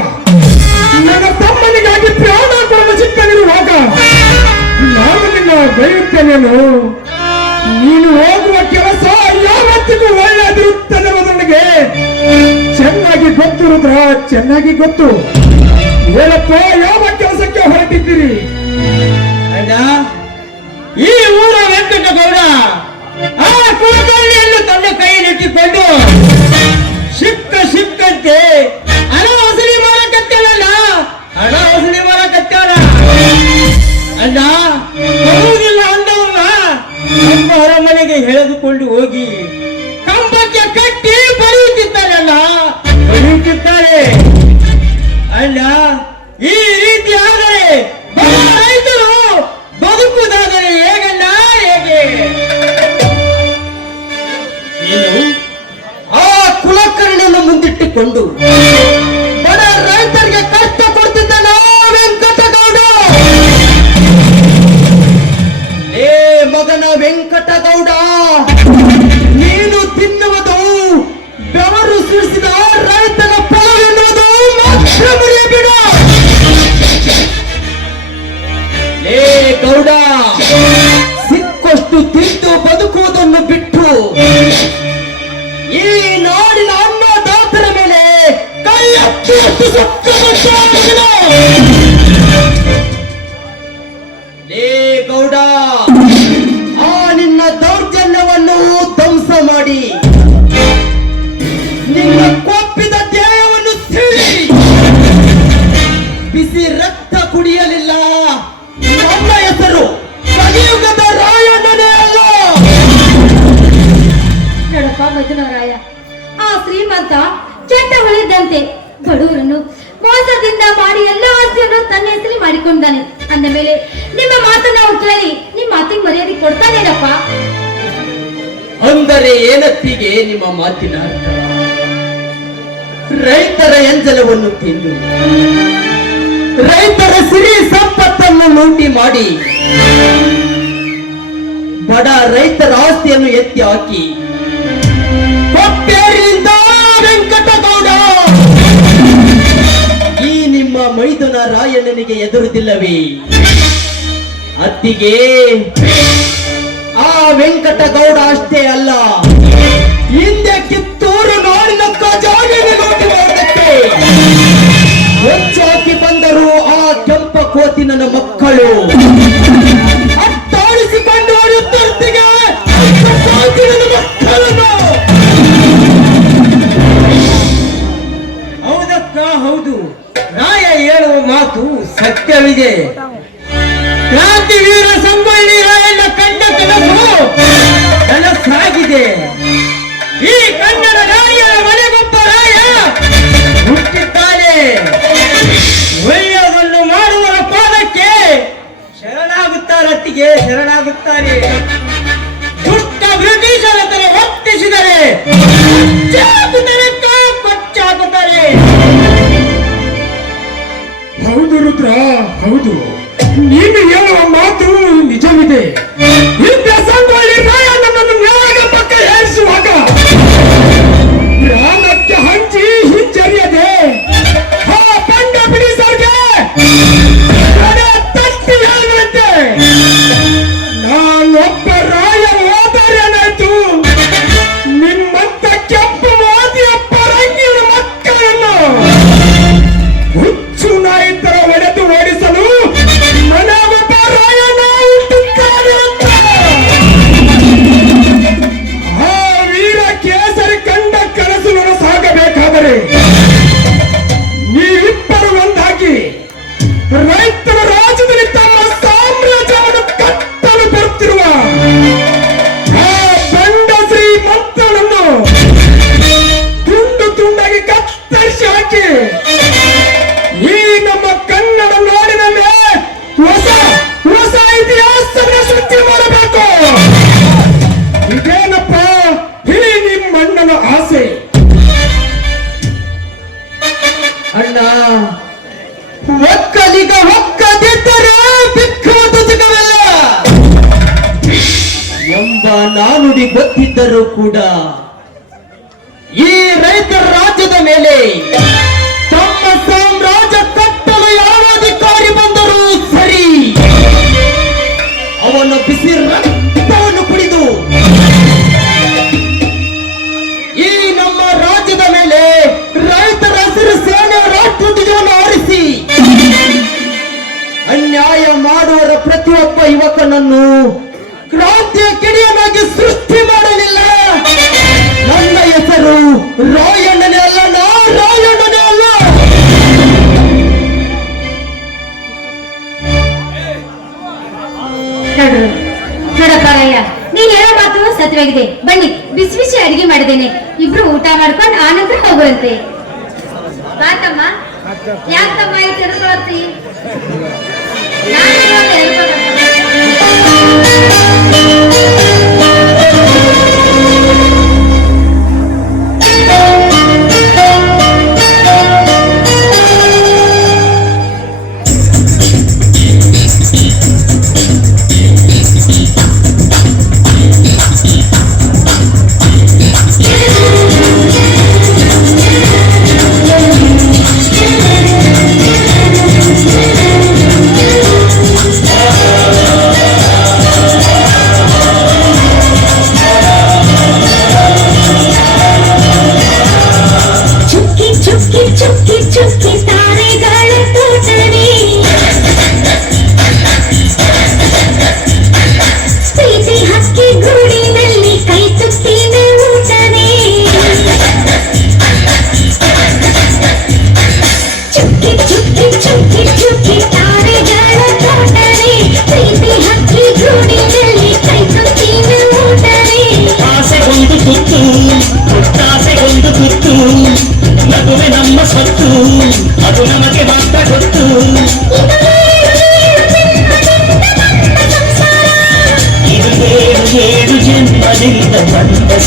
ನನ್ನ ತಮ್ಮನಿಗಾಗಿ ಪ್ರಾಣ ಕೊಡಲು ಸಿಕ್ಕನಿರುವಾಗ ನಾನು ನಿನ್ನ ಬೈಯುತ್ತೇನೇನು? ನೀನು ಹೋಗುವ ಕೆಲಸ ಯಾವತ್ತಿಗೂ ಒಳ್ಳೆಯದಿರುತ್ತದೆ ನನಗೆ ಚೆನ್ನಾಗಿ ಗೊತ್ತು. ರುದ್ರ, ಚೆನ್ನಾಗಿ ಗೊತ್ತು. ಹೇಳಪ್ಪ, ಯಾವ ಕೆಲಸಕ್ಕೆ ಹೊರಟಿದ್ದೀರಿ? ಅಣ್ಣ, ಈ ಊರ ವೆಂಕಟಗೌಡ ಆ ಕುಲಕರ್ಣಿಯನ್ನು ತನ್ನ ಕೈಯಲ್ಲಿಟ್ಟುಕೊಂಡು ಸಿಕ್ಕಂತೆ ಹಣ ವಸೂಲಿ ಮಾಡಕತ್ತಲ್ಲ, ಹಣ ವಸೂಲಿ ಮಾಡಕತ್ತಾನ. ಅಣ್ಣ, ಬರುವುದಿಲ್ಲ ಅಂದವನ್ನ ನಮ್ಮ ಅರಮನೆಗೆ ಎಳೆದುಕೊಂಡು ಹೋಗಿ ಕಂಬಕ್ಕೆ ಕಟ್ಟಿ ಬರೆಯುತ್ತಿದ್ದಾರಲ್ಲ, ಬರೆಯುತ್ತಿದ್ದಾರೆ. ಅಣ್ಣ, ಈ ರೀತಿ ಆದರೆ ರೈತರು ಬದುಕುವುದಾದರೆ ಹೇಗಲ್ಲ, ಹೇಗೆ? ಏನು ಆ ಕುಲಕರ್ಣಿಯನ್ನು ಮುಂದಿಟ್ಟುಕೊಂಡು ಬಡ ರೈತರಿಗೆ ಕಷ್ಟ ಕೊಡ್ತಿದ್ದಾನ ವೆಂಕಟಗೌಡ. ಏ ಮಗನ ವೆಂಕಟಗೌಡ, ನೀನು ತಿನ್ನುವುದು ಬೆವರು ಸುರಿಸಿದ ರೈತನ ಫಲವೆನ್ನುವುದು ಮಾತ್ರ ಮರೆಯಬೇಡ. ಏ ಗೌಡ, ಸಿಕ್ಕಷ್ಟು ತಿಂದು ಬದುಕುವುದನ್ನು ಬಿಟ್ಟು ಈ ನಾಡಿನ ಅನ್ನದಾತರ ಮೇಲೆ ಕೈ ಎತ್ತುವಷ್ಟು ಸೊಕ್ಕಬದ್ದಾಗಿಲ್ಲ. ಏ ಗೌಡ, ಆ ನಿನ್ನ ದೌರ್ಜನ್ಯವನ್ನು ಧ್ವಂಸ ಮಾಡಿ ನಿನ್ನ ಕೊಪ್ಪಿದ ದೇಹವನ್ನು ಸೀಳಿ ಬಿಸಿ ರಕ್ತ ಕುಡಿಯಲಿಲ್ಲ ನನ್ನ ಹೆಸರು ಕಲಿಯುಗದ ರಾಯಣ್ಣನೇ ಅಲ್ಲ. ನೋಡಪ್ಪ ಮಧುನರಾಯ, ಆ ಶ್ರೀಮಂತ ಚೆಟ್ಟ ಹೊಳೆದಂತೆ ಬಡವರನ್ನು ಮೋಸದಿಂದ ಮಾಡಿ ಎಲ್ಲ ಆಸ್ತಿಯನ್ನು ತನ್ನ ಹೆಸರು ಮಾಡಿಕೊಂಡಾನೆ. ಅಂದ ಮೇಲೆ ನಿಮ್ಮ ಮಾತನ್ನ ನಾವು ಕೇಳಿ ನಿಮ್ಮ ಮಾತಿಗೆ ಮರ್ಯಾದೆ ಕೊಡ್ತಾನೇನಪ್ಪ? ಅಂದರೆ ಏನತ್ತಿಗೆ ನಿಮ್ಮ ಮಾತಿನ ಅರ್ಥ? ರೈತರ ಎಂಜಲವನ್ನು ತಿಂದು ರೈತರ ಸಿರಿ ಸಂಪತ್ತನ್ನು ಲೂಟಿ ಮಾಡಿ ಬಡ ರೈತರ ಆಸ್ತಿಯನ್ನು ಎತ್ತಿ ಹಾಕಿ ಕೊಪ್ಪೇರಿನಿಂದ ವೆಂಕಟಗೌಡ ಈ ನಿಮ್ಮ ಮೈದುನ ರಾಯಣ್ಣನಿಗೆ ಎದುರುದಿಲ್ಲವೇ? ಅತ್ತಿಗೆ ಆ ವೆಂಕಟಗೌಡ ಅಷ್ಟೇ ಅಲ್ಲ, ಹಿಂದೆ ಕಿತ್ತೂರು ನಾಡಿನ ಖಜಾನೆಯನ್ನು ಲೂಟಿ ಮಾಡುವುದಕ್ಕೆ ಹೆಚ್ಚಾಕಿ ಬಂದರು ಆ ಕೆಂಪ ಕೋತಿ ನನ್ನ ಮಕ್ಕಳು. ಮಾತು ಸತ್ಯವಿದೆ. ಕ್ರಾಂತಿವೀರ ಸಂಗೊಳ್ಳಿ ರಾಯಣ್ಣ ಕಂಡ ಕನಸು ನನಸಾಗಿದೆ. ಈ ಕನ್ನಡ ರಾಯರ ಮನೆಗೊಬ್ಬ ರಾಯ ಹುಟ್ಟಿದ್ದಾನೆ. ಒಳ್ಳೆಯದನ್ನು ಮಾಡುವರ ಪಾದಕ್ಕೆ ಶರಣಾಗುತ್ತಾರತ್ತಿಗೆ ಶರಣಾಗುತ್ತಾರೆ. ದುಷ್ಟ ಬ್ರಿಟಿಷರ ತರ ವರ್ತಿಸಿದರೆ ಕೊಚ್ಚಾಗುತ್ತಾರೆ. ಹೌದು ರುದ್ರ, ಹೌದು, ನೀನು ಹೇಳುವ ಮಾತು ನಿಜವಿದೆ. ಹಿಂದೆ ಸಂಗೊಳ್ಳಿ ರಾಯಣ್ಣನನ್ನು ನ್ಯಾಯದ ಪಕ್ಕ ಏರಿಸುವಾಗ ಪ್ರಾಣಕ್ಕೆ ಹಂಚಿ ಹಿಂಜರಿಯದೆ ಆ ಬಂಡ ಬಿಡಿಸೋರ್ಗೆ ತಟ್ಟಿ ಹೇಳುವಂತೆ ನಾನೊಬ್ಬ ರಾಯ ಹೋದರೇನಾಯ್ತು, ನಿಮ್ಮಂತ ಕೆಂಪು ಮೋದಿಯ ಪರಂಗಿನ ಮಕ್ಕಳನ್ನು ಹುಚ್ಚು ನಾಯಿ ತರ ಒಡೆದು ಓಡಿಸಲು ಮನೆಗೊಬ್ಬ ರಾಯಣ್ಣ ಹುಟ್ಟುತ್ತಾನೆ ಅಂತ. ಆ ವೀರ ಕೇಸರಿ ಕಂಡ ಕನಸು ನನಸಾಗಬೇಕಾದರೆ ನೀವಿಬ್ಬರು ಒಂದಾಗಿ ರೈತರ ರಾಜ್ಯದಲ್ಲಿ ತಮ್ಮ ಸಾಮ್ರಾಜ್ಯವನ್ನು ಕಟ್ಟಲು ಬರುತ್ತಿರುವ ಆ ಬಂಡ ಶ್ರೀಮಂತನನ್ನು ತುಂಡು ತುಂಡಾಗಿ ಕತ್ತರಿಸಿ ಹಾಕಿ ಈ ನಮ್ಮ ಕನ್ನಡ ನಾಡಿನಲ್ಲಿ ಹೊಸ ಹೊಸ ಇತಿಹಾಸವನ್ನು ಸೃಷ್ಟಿ ಮಾಡಬೇಕು. ಇದೇನಪ್ಪ ಈ ನಿಮ್ಮಣ್ಣನ ಆಸೆ? ಅಣ್ಣ, ಒಕ್ಕಲಿಗ ಒಕ್ಕದಿದ್ದರೆ ಬಿಕ್ಕುವುದು ಸಿಗವಿಲ್ಲ ಎಂಬ ನಾನುಡಿ ಗೊತ್ತಿದ್ದರೂ ಕೂಡ ಈ ರೈತರ ರಾಜ್ಯದ ಮೇಲೆ ತಮ್ಮ ಸಾಮ್ರಾಜ್ಯ ಕಟ್ಟಲು ಯಾವ ಅಧಿಕಾರಿ ಬಂದರೂ ಸರಿ, ಅವನ ಬಿಸಿ ರಕ್ತವನ್ನು ಕುಡಿದು ಈ ನಮ್ಮ ರಾಜ್ಯದ ಮೇಲೆ ರೈತರ ಹಸಿರು ಸೇನೆ ರಾಷ್ಟ್ರಧ್ವಜವನ್ನು ಹಾರಿಸಿ ಅನ್ಯಾಯ ಮಾಡುವರ ಪ್ರತಿಯೊಬ್ಬ ಯುವಕನನ್ನು ಕ್ರಾಂತಿಯ ಕಿಡಿಯನಾಗಿ ಸೃಷ್ಟಿ ಮಾಡಲಿಲ್ಲ. ನನ್ನ ಹೆಸರು ರಾಯಣ್ಣನೇ ಅಲ್ಲ, ರಾಯಣ್ಣನೇ ಅಲ್ಲ. ನೋಡಪ್ಪಾರಯ್ಯ, ನೀನ್ ಹೇಳೋ ಮಾತು ಸತ್ಯವಾಗಿದೆ. ಬನ್ನಿ, ಬಿಸಿ ಬಿಸಿ ಅಡಿಗೆ ಮಾಡಿದ್ದೇನೆ, ಇಬ್ರು ಊಟ ಮಾಡ್ಕೊಂಡು ಆನಂತರ ಹೋಗುವಂತೆ. ಬಾತಮ್ಮ, ಯಾಕಮ್ಮ ಈ ತಿಳ್ಕೊಳ್ತಿ?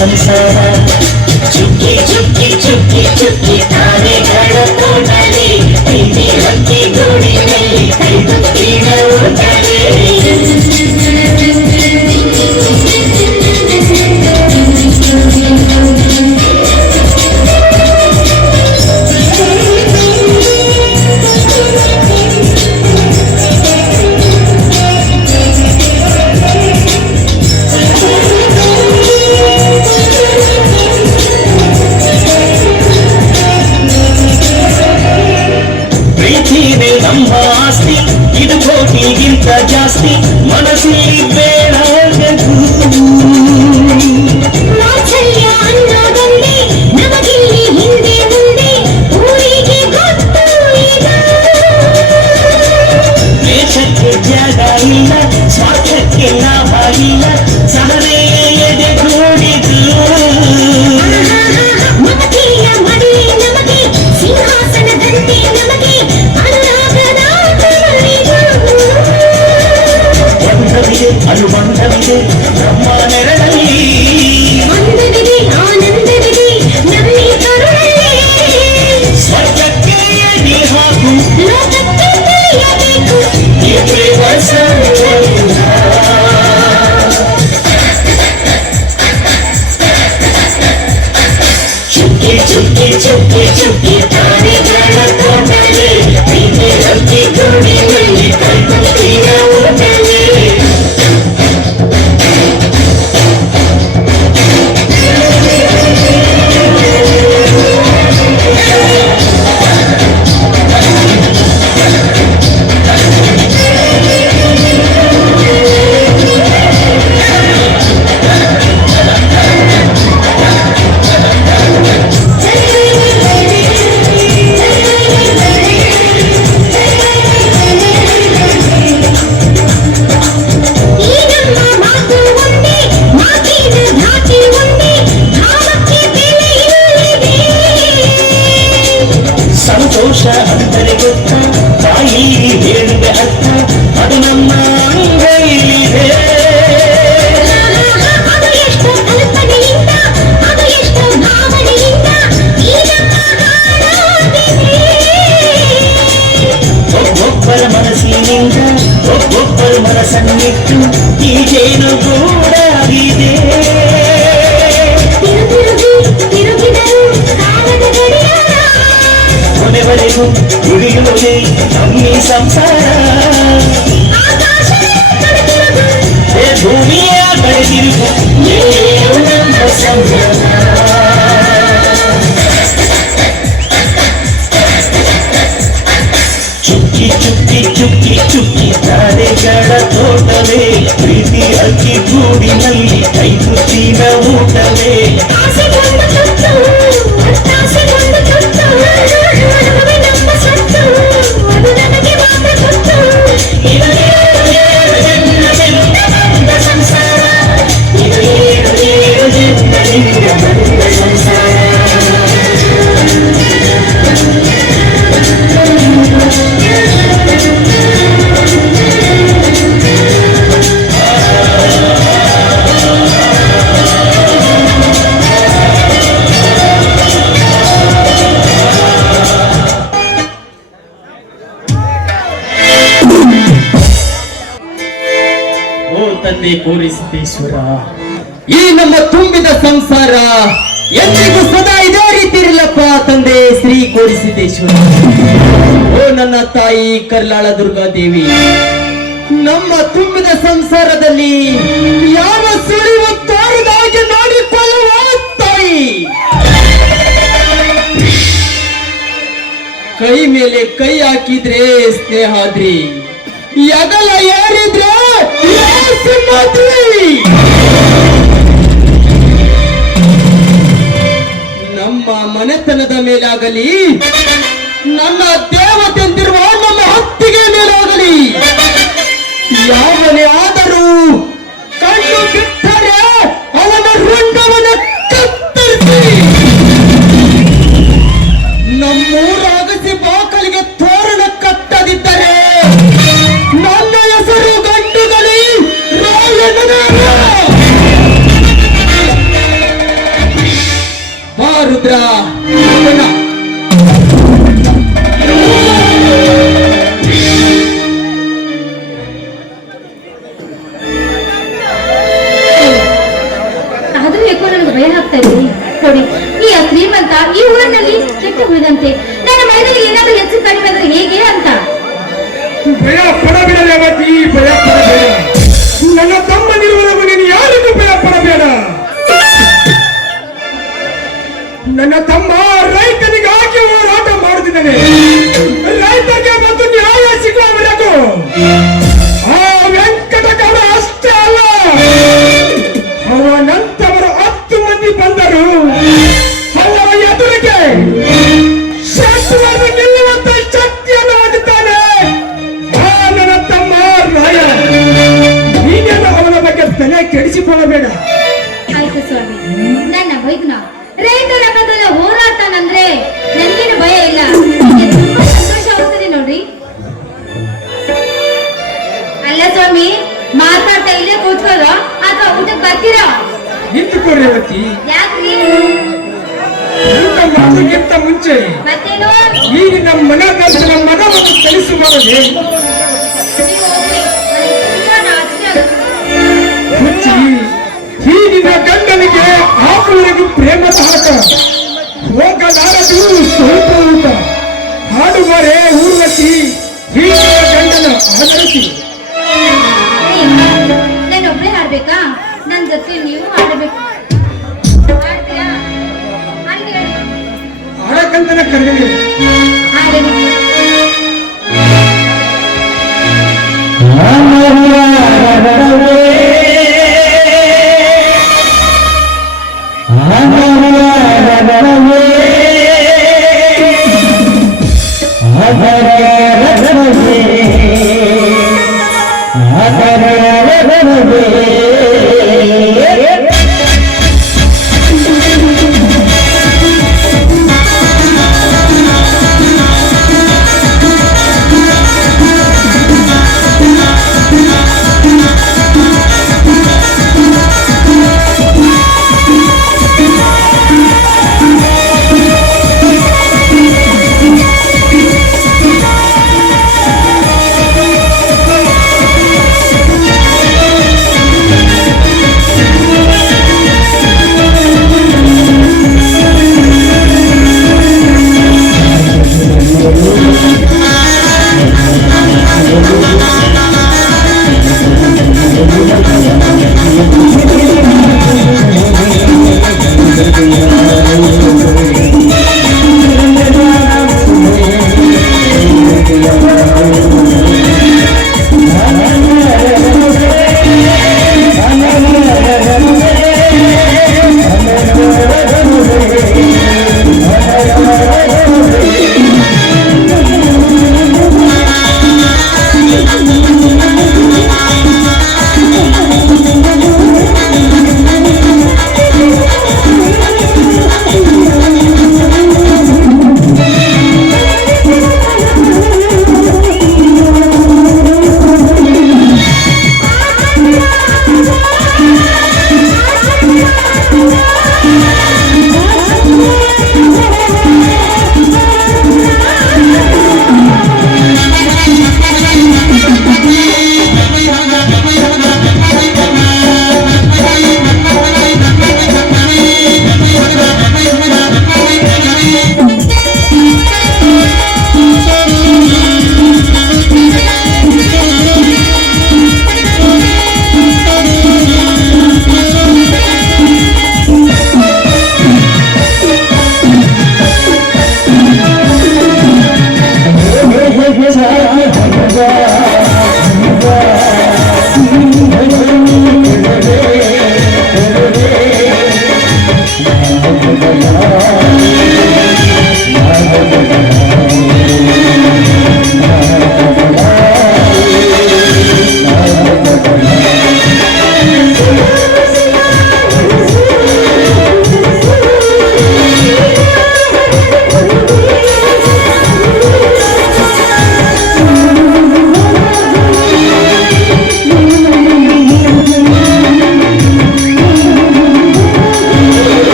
ಸಂಸಾರ ಚುಕ್ಕಿ ಚುಕ್ಕಿ ಚುಕ್ಕಿ ಚುಕ್ಕಿ ತಾನೆಗಳ ತೋಟಲಿ ಪ್ರೀತಿ ಹಕ್ಕಿ ಗೂಡಿನಲ್ಲಿ ಕೈದುತ್ತಿನ ಓಟಲಿ ನಮ್ಮ ಆಸ್ತಿ ಇದು ಕೋಟಿಗಿಂತ ಜಾಸ್ತಿ ಮನಸ್ಸಲ್ಲಿ ಬೇಡಬೇಕು ವಾತ್ಸಲ್ಯ ಅನ್ನೋದೊಂದೇ ನಮಗಿಲ್ಲಿ ಹಿಂದೆ ಮುಂದೆ ಊರಿಗೆ ಗೊತ್ತು ಈಗ ಅನುಬಂಧವಿದೆ ನಮ್ಮ ನೆರಳಲ್ಲಿ ಆನಂದವಿದೆ ಆನಂದವಿದೆ ನವೀ ಕರುಣಲ್ಲಿ ಸ್ವರ್ಗಕ್ಕೆ ನೀ ಹಾಕು ಲೋಕಕ್ಕೆ ತಿಳಿಯಬೇಕು ಈ ಪ್ರೇಮ ಸಂಬಂಧ. ಚುಕ್ಕಿ ಚುಕ್ಕಿ ಚುಕ್ಕಿ ಚುಕ್ಕಿ ತಾರೆಗಳ ತೋಟವೇ ಪ್ರೀತಿ ಹಕ್ಕಿ ಗೂಡಿನಲ್ಲಿ ಕೈಗುತ್ತಿನ ಊಟವೇ ಈ ನಮ್ಮ ಮಾತು ಒಂದೇ ಮಾತಿನ ಧಾಟಿ ಒಂದೇ ಭಾವಕ್ಕೆ ಬೆಲೆ ಇಲ್ಲಿದೆ ಸಂತೋಷ ಅಂದರೆ ಗೊತ್ತ ತಾಯಿ ಹೇಳುವೆ ಅರ್ಥ ಅದು ನಮ್ಮ ಅಂಗೈಲಿದೆ ಅದು ಎಷ್ಟು ಕಲ್ಪನೆಯಿಂದ ಅದು ಎಷ್ಟು ಭಾವನೆಯಿಂದ ಈ ನಮ್ಮ ಹಾಡಾಗಿದೆ ಒಬ್ಬೊಬ್ಬರ ಮನಸ್ಸಿನಿಂದ ಒಬ್ಬೊಬ್ಬರ ಮನಸ್ಸನ್ನಿಟ್ಟು ಈ ಜೇನು ಗೂಡಾಗಿದೆ ತಿರುಗಿದರು ಕಾಲದ ಗಡಿಯಾರ ಕೊನೆವರೆಗೂ ಉಳಿಯುವುದೇ ನಮ್ಮಿ ಸಂಸಾರ ಆಕಾಶ ಕಳೆದಿರುವುದು ಹೇ ಭೂಮಿಯ ಕಳೆದಿರುವು ಎಲ್ಲಿಯೂ ನಮ್ಮ ಸಂಭ್ರಮ. ಚುಕ್ಕಿ ಚುಕ್ಕಿ ಚುಕ್ಕಿ ಚುಕ್ಕಿ ತಾರೆಗಳ ತೋಟವೇ ಪ್ರೀತಿ ಅಕ್ಕಿ ಗೂಡಿನಲ್ಲಿ ಕೈಗುತ್ತಿನ ಊಟವೇ ಆಸೆಗೊಂದು ತುತ್ತು ಒತ್ತಾಸೆಗೊಂದು ತುತ್ತು ಮನವೇ ನಮ್ಮ ಸತ್ತು ಅದು ನನಗೆ ಮಾತ್ರ ಗೊತ್ತು ಇದು ಏಳು ಏಳು ಜನ್ಮದಿಂದ ಬಂದ ಸಂಸಾರ ಇದು ಏಳು ಏಳು ಜನ್ಮದಿಂದ ಬಂದ ಸಂಸಾರ. ಓ ತಂದೆ ಕೋರಿಸಿದ್ದೇಶ್ವರ, ಈ ನಮ್ಮ ತುಂಬಿದ ಸಂಸಾರ ಎಂದಿಗೂ ಸದಾ ಇದೇ ರೀತಿ ಇರಲಪ್ಪ ತಂದೆ ಶ್ರೀ ಕೋರಿಸಿದ್ದೇಶ್ವರ. ಓ ನನ್ನ ತಾಯಿ ಕರ್ಲಾಳ ದುರ್ಗಾದೇವಿ, ನಮ್ಮ ತುಂಬಿದ ಸಂಸಾರದಲ್ಲಿ ಯಾವ ಸುಳಿವು ತೋರದಾಗಿ ನೋಡಿಕೊಳ್ಳುವ ತಾಯಿ. ಕೈ ಮೇಲೆ ಕೈ ಹಾಕಿದ್ರೆ ಸ್ನೇಹಾದ್ರಿ, ಎಗಲ ಏರಿದ್ರೆ ಸಿಂಹಾದ್ರಿ. ನಮ್ಮ ಮನೆತನದ ಮೇಲಾಗಲಿ ನನ್ನ ದೇವತೆಂದಿರುವ ನಮ್ಮ ಹತ್ತಿಗೆ ಮೇಲಾಗಲಿ ಯಾವನೇ ಆದರೂ ಕಣ್ಣು ಬಿಟ್ಟರೆ ಅವನ ರುಂಡವನ ಕತ್ತರಿಸಿ ನಮ್ಮೂರ ಅಗಸಿ ಬಾಕಲಿಗೆ ತೋರಣ ಕಟ್ಟದಿದ್ದರೆ ನನ್ನ ಹೆಸರು ಗಂಡುಗಲಿ ಬಾ ರುದ್ರ ಬಣ್ಣ. ಆದ್ರೂ ಯಾಕೋ ನನಗೆ ಭಯ ಆಗ್ತಾ ಇದೆ ನೋಡಿ. ಈ ಶ್ರೀಮಂತ ಈ ಊರಿನಲ್ಲಿ ಕೆಟ್ಟ ಉಳಿದಂತೆ ನನ್ನ ಮೈದಲ್ಲಿ ಏನಾದ್ರೂ ಹೆಚ್ಚು ಕಡಿಮೆ ಆದ್ರೆ ಹೇಗೆ ಅಂತ ಭಯ ಪಡಬೇಡ ರೇವತಿ, ಭಯ ಪಡಬೇಡ. ನನ್ನ ತಮ್ಮನಿರುವವರೆಗೂ ನೀನು ಯಾರಿಗೂ ಭಯ ಪಡಬೇಡ. ನನ್ನ ತಮ್ಮ ರೈತನಿಗಾಗಿ ಹೋರಾಟ ಮಾಡುತ್ತಿದ್ದಾನೆ. ರೈತರಿಗೆ ಒಂದು ನ್ಯಾಯ ಸಿಗುವವರೆಗೂ ಆ ವೆಂಕಟಗೌಡ ಅಷ್ಟೇ ಅಲ್ಲ, ಅವನಂತವರು 10 ಮಂದಿ ಬಂದರು ಅವರ ಎದುರಿಗೆ ಶತ್ರುವನ್ನು ನಿಲ್ಲುವಂತ ಶಕ್ತಿಯನ್ನು ಹೊಂದುತ್ತಾನೆ ಆ ನನ್ನ ತಮ್ಮ ರಾಯ. ನೀನೇನು ಅವನ ಬಗ್ಗೆ ತಲೆ ಕೆಡಿಸಿಕೊಳ್ಳಬೇಡ. ಆಯ್ತು ಸ್ವಾಮಿ, ನನ್ನ ವೈದ್ಯನ ರೈತರ ಬದಲ ಹೋರಾಟ ಅಂದ್ರೆ ನನ್ಗೇನು ಭಯ ಇಲ್ಲ. ನನಗೆ ತುಂಬಾ ಸಂತೋಷ ಆಗುತ್ತದೆ ನೋಡಿ. ಕೂತ್ಕೊಳ್ಳ ಅಥವಾ ಊಟಕ್ಕೆ ಬರ್ತೀರಾ? ನಿಂತುಕೋ ರೇವತಿ. ಯಾಕ್ರಿ? ಊಟ ಮಾಡೋದಕ್ಕಿಂತ ಮುಂಚೆ ಮತ್ತೇನು? ಈಗ ನಮ್ಮ ಮನವನ್ನು ಕಲಿಸು ಮಾಡದೆ ನೀವು ಹೋಗ್ರಿ. ನನಗೆ ತುಂಬಾ ನಾಚಿಕೆ ಆಗುತ್ತೆ. ಹುಚ್ಚಿ, ಹೀಗಿನ ಗಂಡನಿಗೆ ಆಕುವರೆಗೂ ಪ್ರೇಮ ಸಹಕ ಹೋಗಲಾರದು ಸ್ವಲ್ಪ ಊಟ. ಹಾಡುವರೆ ಊರ್ವಶಿ, ಹೀಗಿನ ಗಂಡನ ಆಧರಿಸಿ. ನಾನೊಬ್ಳೆ ಹಾಡ್ಬೇಕಾ? ನನ್ ಜೊತೆ ನೀವು ಹಾಡಬೇಕು. ಹಾಡ್ತೀರಾ? ಹಾಡಿ ಹೇಳಿ. ಆಡಕ್ಕಂತನ ಕರೆದಿದೆ. ಹಾಡಿ.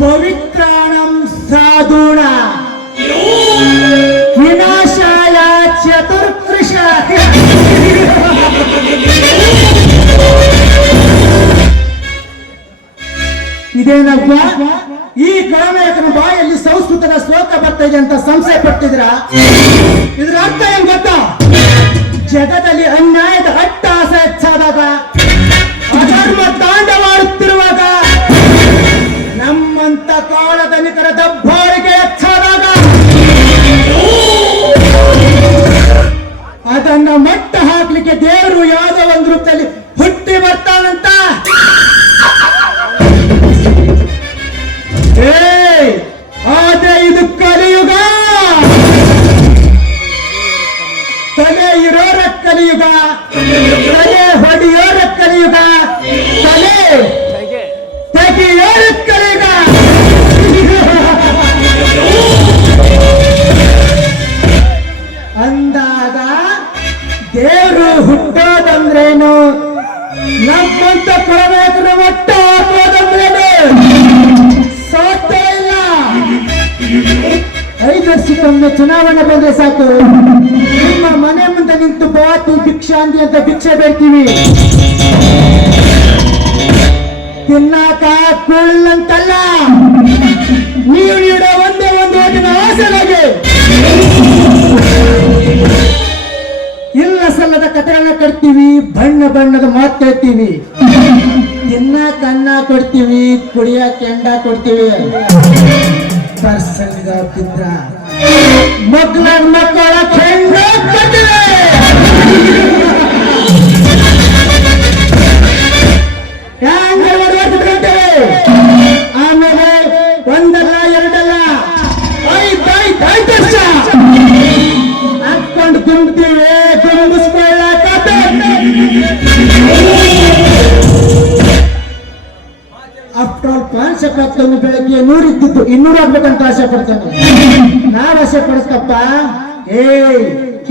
ಪವಿತ್ರಾಣಂ ಸಾಧೂಣ ವಿನಾಶಾಯ ಚತುರ್ಕೃಶ. ಇದೇನಪ್ಪ ಈ ಕಾಮಯಕನ ಬಾಯಲ್ಲಿ ಸಂಸ್ಕೃತದ ಶ್ಲೋಕ ಬರ್ತಾ ಇದೆ ಅಂತ ಸಂಶಯ ಪಡ್ತಿದ್ರ? ಇದ್ರ ಅರ್ಥ ಏನ್ ಗೊತ್ತಾ? ಜಗದಲ್ಲಿ ಅನ್ಯಾಯದ ಅಟ್ಟಹಾಸ ಹೆಚ್ಚಾದಾಗ, ಅಧರ್ಮ ತಾಂಡವಾಡುತ್ತಿರುವಾಗ, ನಮ್ಮಂತ ಕಾಳಧನಿಕರ ದಬ್ಬಾಳಿಕೆ ಹೆಚ್ಚಾದಾಗ ಅದನ್ನ ಮಟ್ಟ ಹಾಕ್ಲಿಕ್ಕೆ ದೇವರು ಯಾವುದೋ ಒಂದು ರೂಪದಲ್ಲಿ ಹುಟ್ಟಿ ಬರ್ತಾನಂತ. ಆದ್ರೆ ಇದು ಕಲಿಯುಗ. ತಲೆ ಇರೋರ ಕಲಿಯುಗ, ತಲೆ ಹೊಡೆಯೋರ ಕಲಿಯುಗ, ತಲೆ ತೆಗಿಯೋರ ಕಲಿಯುಗ. ಅಂದಾಗ ದೇವರು ಹುಟ್ಟೋದಂದ್ರೇನು, ನಮ್ಮಂತ ಕೊಡಬೇಕ್ರೆ ಒಟ್ಟ ಹಾಕೋದಂದ್ರೇನು ಸಾಧ್ಯ ಇಲ್ಲ. 5 ವರ್ಷಕ್ಕೊಮ್ಮೆ ಚುನಾವಣೆ ಬಂದ್ರೆ ಸಾಕು, ನಿಮ್ಮ ಮನೆ ಮುಂದೆ ನಿಂತು ಬಾತಿ ಭಿಕ್ಷಾಂತಿ ಅಂತ ಭಿಕ್ಷೆ ಬೇಡ್ತೀವಿ. ತಿನ್ನಾಕ ಕೂಳಂತಲ್ಲ, ನೀವು ನೀಡೋ ಒಂದೇ ಒಂದು ಓಟಿನ ಆಸೆಗಾಗಿ ಇಲ್ಲ ಸಲ್ಲದ ಕಥೆಗಳನ್ನ ಕಟ್ತೀವಿ, ಬಣ್ಣ ಬಣ್ಣದ ಮಾತು ಹೇಳ್ತೀವಿ, ತಿನ್ನಾಕ ಅನ್ನ ಕೊಡ್ತೀವಿ, ಕುಡಿಯಕ್ಕೆ ಕೆಂಡ ಕೊಡ್ತೀವಿ. ಪರ್ಸಂಗ ತಿಂದ್ರ ಮಕ್ಕಳ ಕೆಂಡ ಕೊಡ್ತೀವಿ. ಆಮೇಲೆ ಒಂದಲ್ಲ ಎರಡಲ್ಲ 5 ವರ್ಷ ಹಾಕೊಂಡು ತುಂಬ್ತೀವಿ, ತುಂಬಿಸ್ಕೊಳ್ಳಾಕ ಆಫ್ಟರ್ ಆಲ್ ಪಾನ್ಸಪ್ಪಾಗ್ತಾನೆ. ಬೆಳಗ್ಗೆ 100 ಇದ್ದಿದ್ದು 200 ಆಗ್ಬೇಕಂತ ಆಸೆ ಪಡ್ತಾನೆ. ನಾವ್ ಆಸೆ ಪಡಿಸ್ತಪ್ಪ.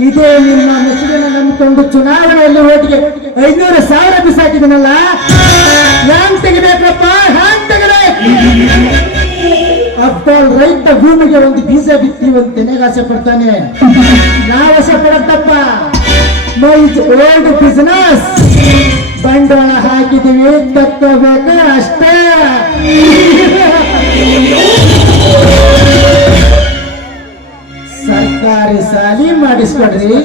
ಇದೇ ನಿಮ್ಮ ಮುಸ್ಲಿಮ ನಂಬಿಕೊಂಡು ಚುನಾವಣೆಯಲ್ಲಿ ಓಟಿಗೆ 500,000 ಬಿಸಾಕಿದನಲ್ಲ, ಹ್ಯಾಂಗ್ ತೆಗಿಬೇಕಪ್ಪ, ಹ್ಯಾಂಗ್ ತೆಗಿಬೇಕು? ಆಫ್ಟರ್ ಆಲ್ ರೈತ ಭೂಮಿಗೆ ಒಂದು ಬೀಜ ಬಿತ್ತೀವಿ ಅಂತ ತೆನೆಗೆ ಆಸೆ ಪಡ್ತಾನೆ. ನಾವ್ ಆಸೆ ಪಡತ್ತಪ್ಪ. ಮೈ ಓಲ್ಡ್ ಬಿಸಿನೆಸ್ ಬಂಡವಾಳ ಹಾಕಿದೀವಿ, ತಕ್ಕೋಬೇಕು ಅಷ್ಟೇ. ಸರ್ಕಾರಿ ಸಾಲಿ ಮಾಡಿಸ್ಕೊಡ್ರಿ,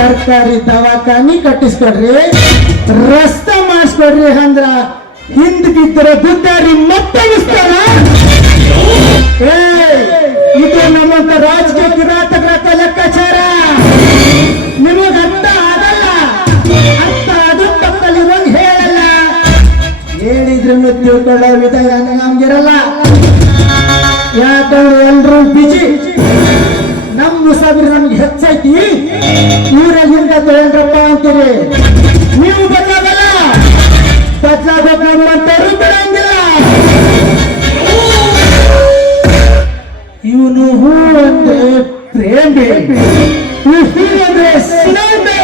ಸರ್ಕಾರಿ ದವಾಖಾನಿ ಕಟ್ಟಿಸ್ಕೊಡ್ರಿ, ರಸ್ತೆ ಮಾಡಿಸ್ಕೊಡ್ರಿ ಅಂದ್ರ ಹಿಂದ್ ಬಿದ್ದರೆ ಗುದ್ದಾರಿ ಮತ್ತೆ ನಿಸ್ತಾರ. ಇದು ನಮ್ಮಂತ ರಾಜಕೀಯ ಕಿರಾತಕರ ಲೆಕ್ಕಾಚಾರ. ನಿಮಗ ಅರ್ಥ ಆಗಲ್ಲ, ಅರ್ಥ ಅದು ಪಕ್ಕದಲ್ಲಿರುವಂಗ ಹೇಳಲ್ಲ, ಹೇಳಿದ್ರು ತಿಳ್ಕೊಳ್ಳೋ ವಿಧಾನ ನಮ್ಗಿರಲ್ಲ. ಯಾಕಂದ್ರೆ ಎಲ್ರು ಬಿಜಿ, ನಮ್ಮ ಮುಸಾಫಿರ್ ನಮ್ಗೆ ಹೆಚ್ಚೈತಿ, ಊರಾಗಿಂದ ತಗೊಂಡ್ರಪ್ಪ ಅಂತೀರಿ. ನೀವು ಬದಲಾಗಲ್ಲ, ಬದಲಾಗಬೇಕು ನಮ್ಮಂತವ್ರು ಬಿಡಂಗಿಲ್ಲ. ಇವನು ಹೂ ಅಂದ್ರೆ ಪ್ರೇಮೆ, ಹೂ ಅಂದ್ರೆ ಸ್ನೇಹೆ.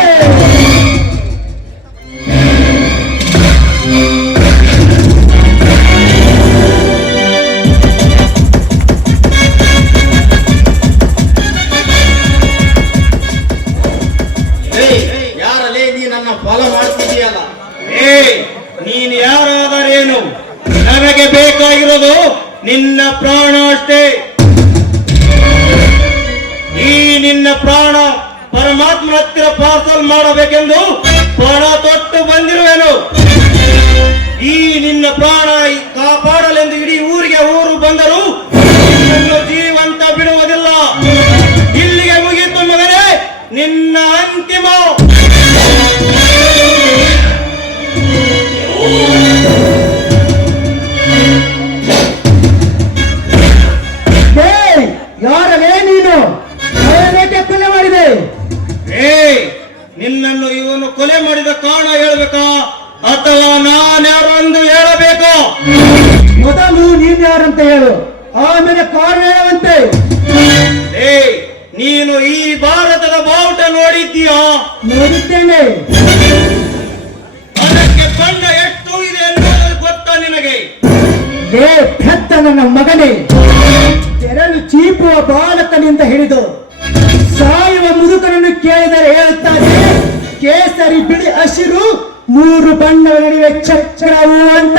ಯಾರಲ್ಲೇ ನೀ ನನ್ನ ಫಾಲೋ ಮಾಡ್ತಿದೀಯಲ್ಲ? ನೀನು ಯಾರಾದರೇನು, ನನಗೆ ಬೇಕಾಗಿರೋದು ನಿನ್ನ ಪ್ರಾಣ ಅಷ್ಟೇ. ಈ ನಿನ್ನ ಪ್ರಾಣ ಪರಮಾತ್ಮನ ಹತ್ತಿರ ಪಾರ್ಸಲ್ ಮಾಡಬೇಕೆಂದು ಪ್ರಾಣ ತೊಟ್ಟು ಬಂದಿರುವೆನು. ಈ ನಿನ್ನ ಪ್ರಾಣ ಕಾಪಾಡಲೆಂದು ಇಡೀ ಊರಿಗೆ ಊರು ಬಂದರು ನಿನ್ನನ್ನು ಜೀವಂತ ಬಿಡುವುದಿಲ್ಲ. ಇಲ್ಲಿಗೆ ಮುಗಿತು ಮಗನೇ ನಿನ್ನ ಅಂತಿಮ. ಯಾರೇ ನೀನು ಕೊಲೆ ಮಾಡಿದೆ? ನಿನ್ನನ್ನು ಇವನು ಕೊಲೆ ಮಾಡಿದ ಕಾರಣ ಹೇಳಬೇಕಾ ಅಥವಾ ನಾನ್ಯಾರೆಂದು ಹೇಳಬೇಕು? ಮೊದಲು ನೀನ್ ಯಾರಂತ ಹೇಳು, ಆಮೇಲೆ ಕಾರಣ ಹೇಳುವಂತೆ. ನೀನು ಈ ಭಾರತದ ಬಾವುಟ ನೋಡಿದ್ದೀಯಾ? ನೋಡಿದ್ದೇನೆ. ಅದಕ್ಕೆ ಬಣ್ಣ ಎಷ್ಟು ಇದೆ ಎನ್ನುವುದು ಗೊತ್ತಾ ನಿನಗೆ? ಪೆತ್ತ ನನ್ನ ಮಗನೇ, ತೆರಳು ಚೀಪುವ ಬಾಲಕನಿಂದ ಹಿಡಿದು ಸಾಯುವ ಮುದುಕನನ್ನು ಕೇಳಿದರೆ ಹೇಳುತ್ತಾನೆ, ಕೇಸರಿ ಬಿಳಿ ಹಸಿರು 3 ಬಣ್ಣಗಳ ನಡುವೆ ಚಕ್ರವು ಅಂತ.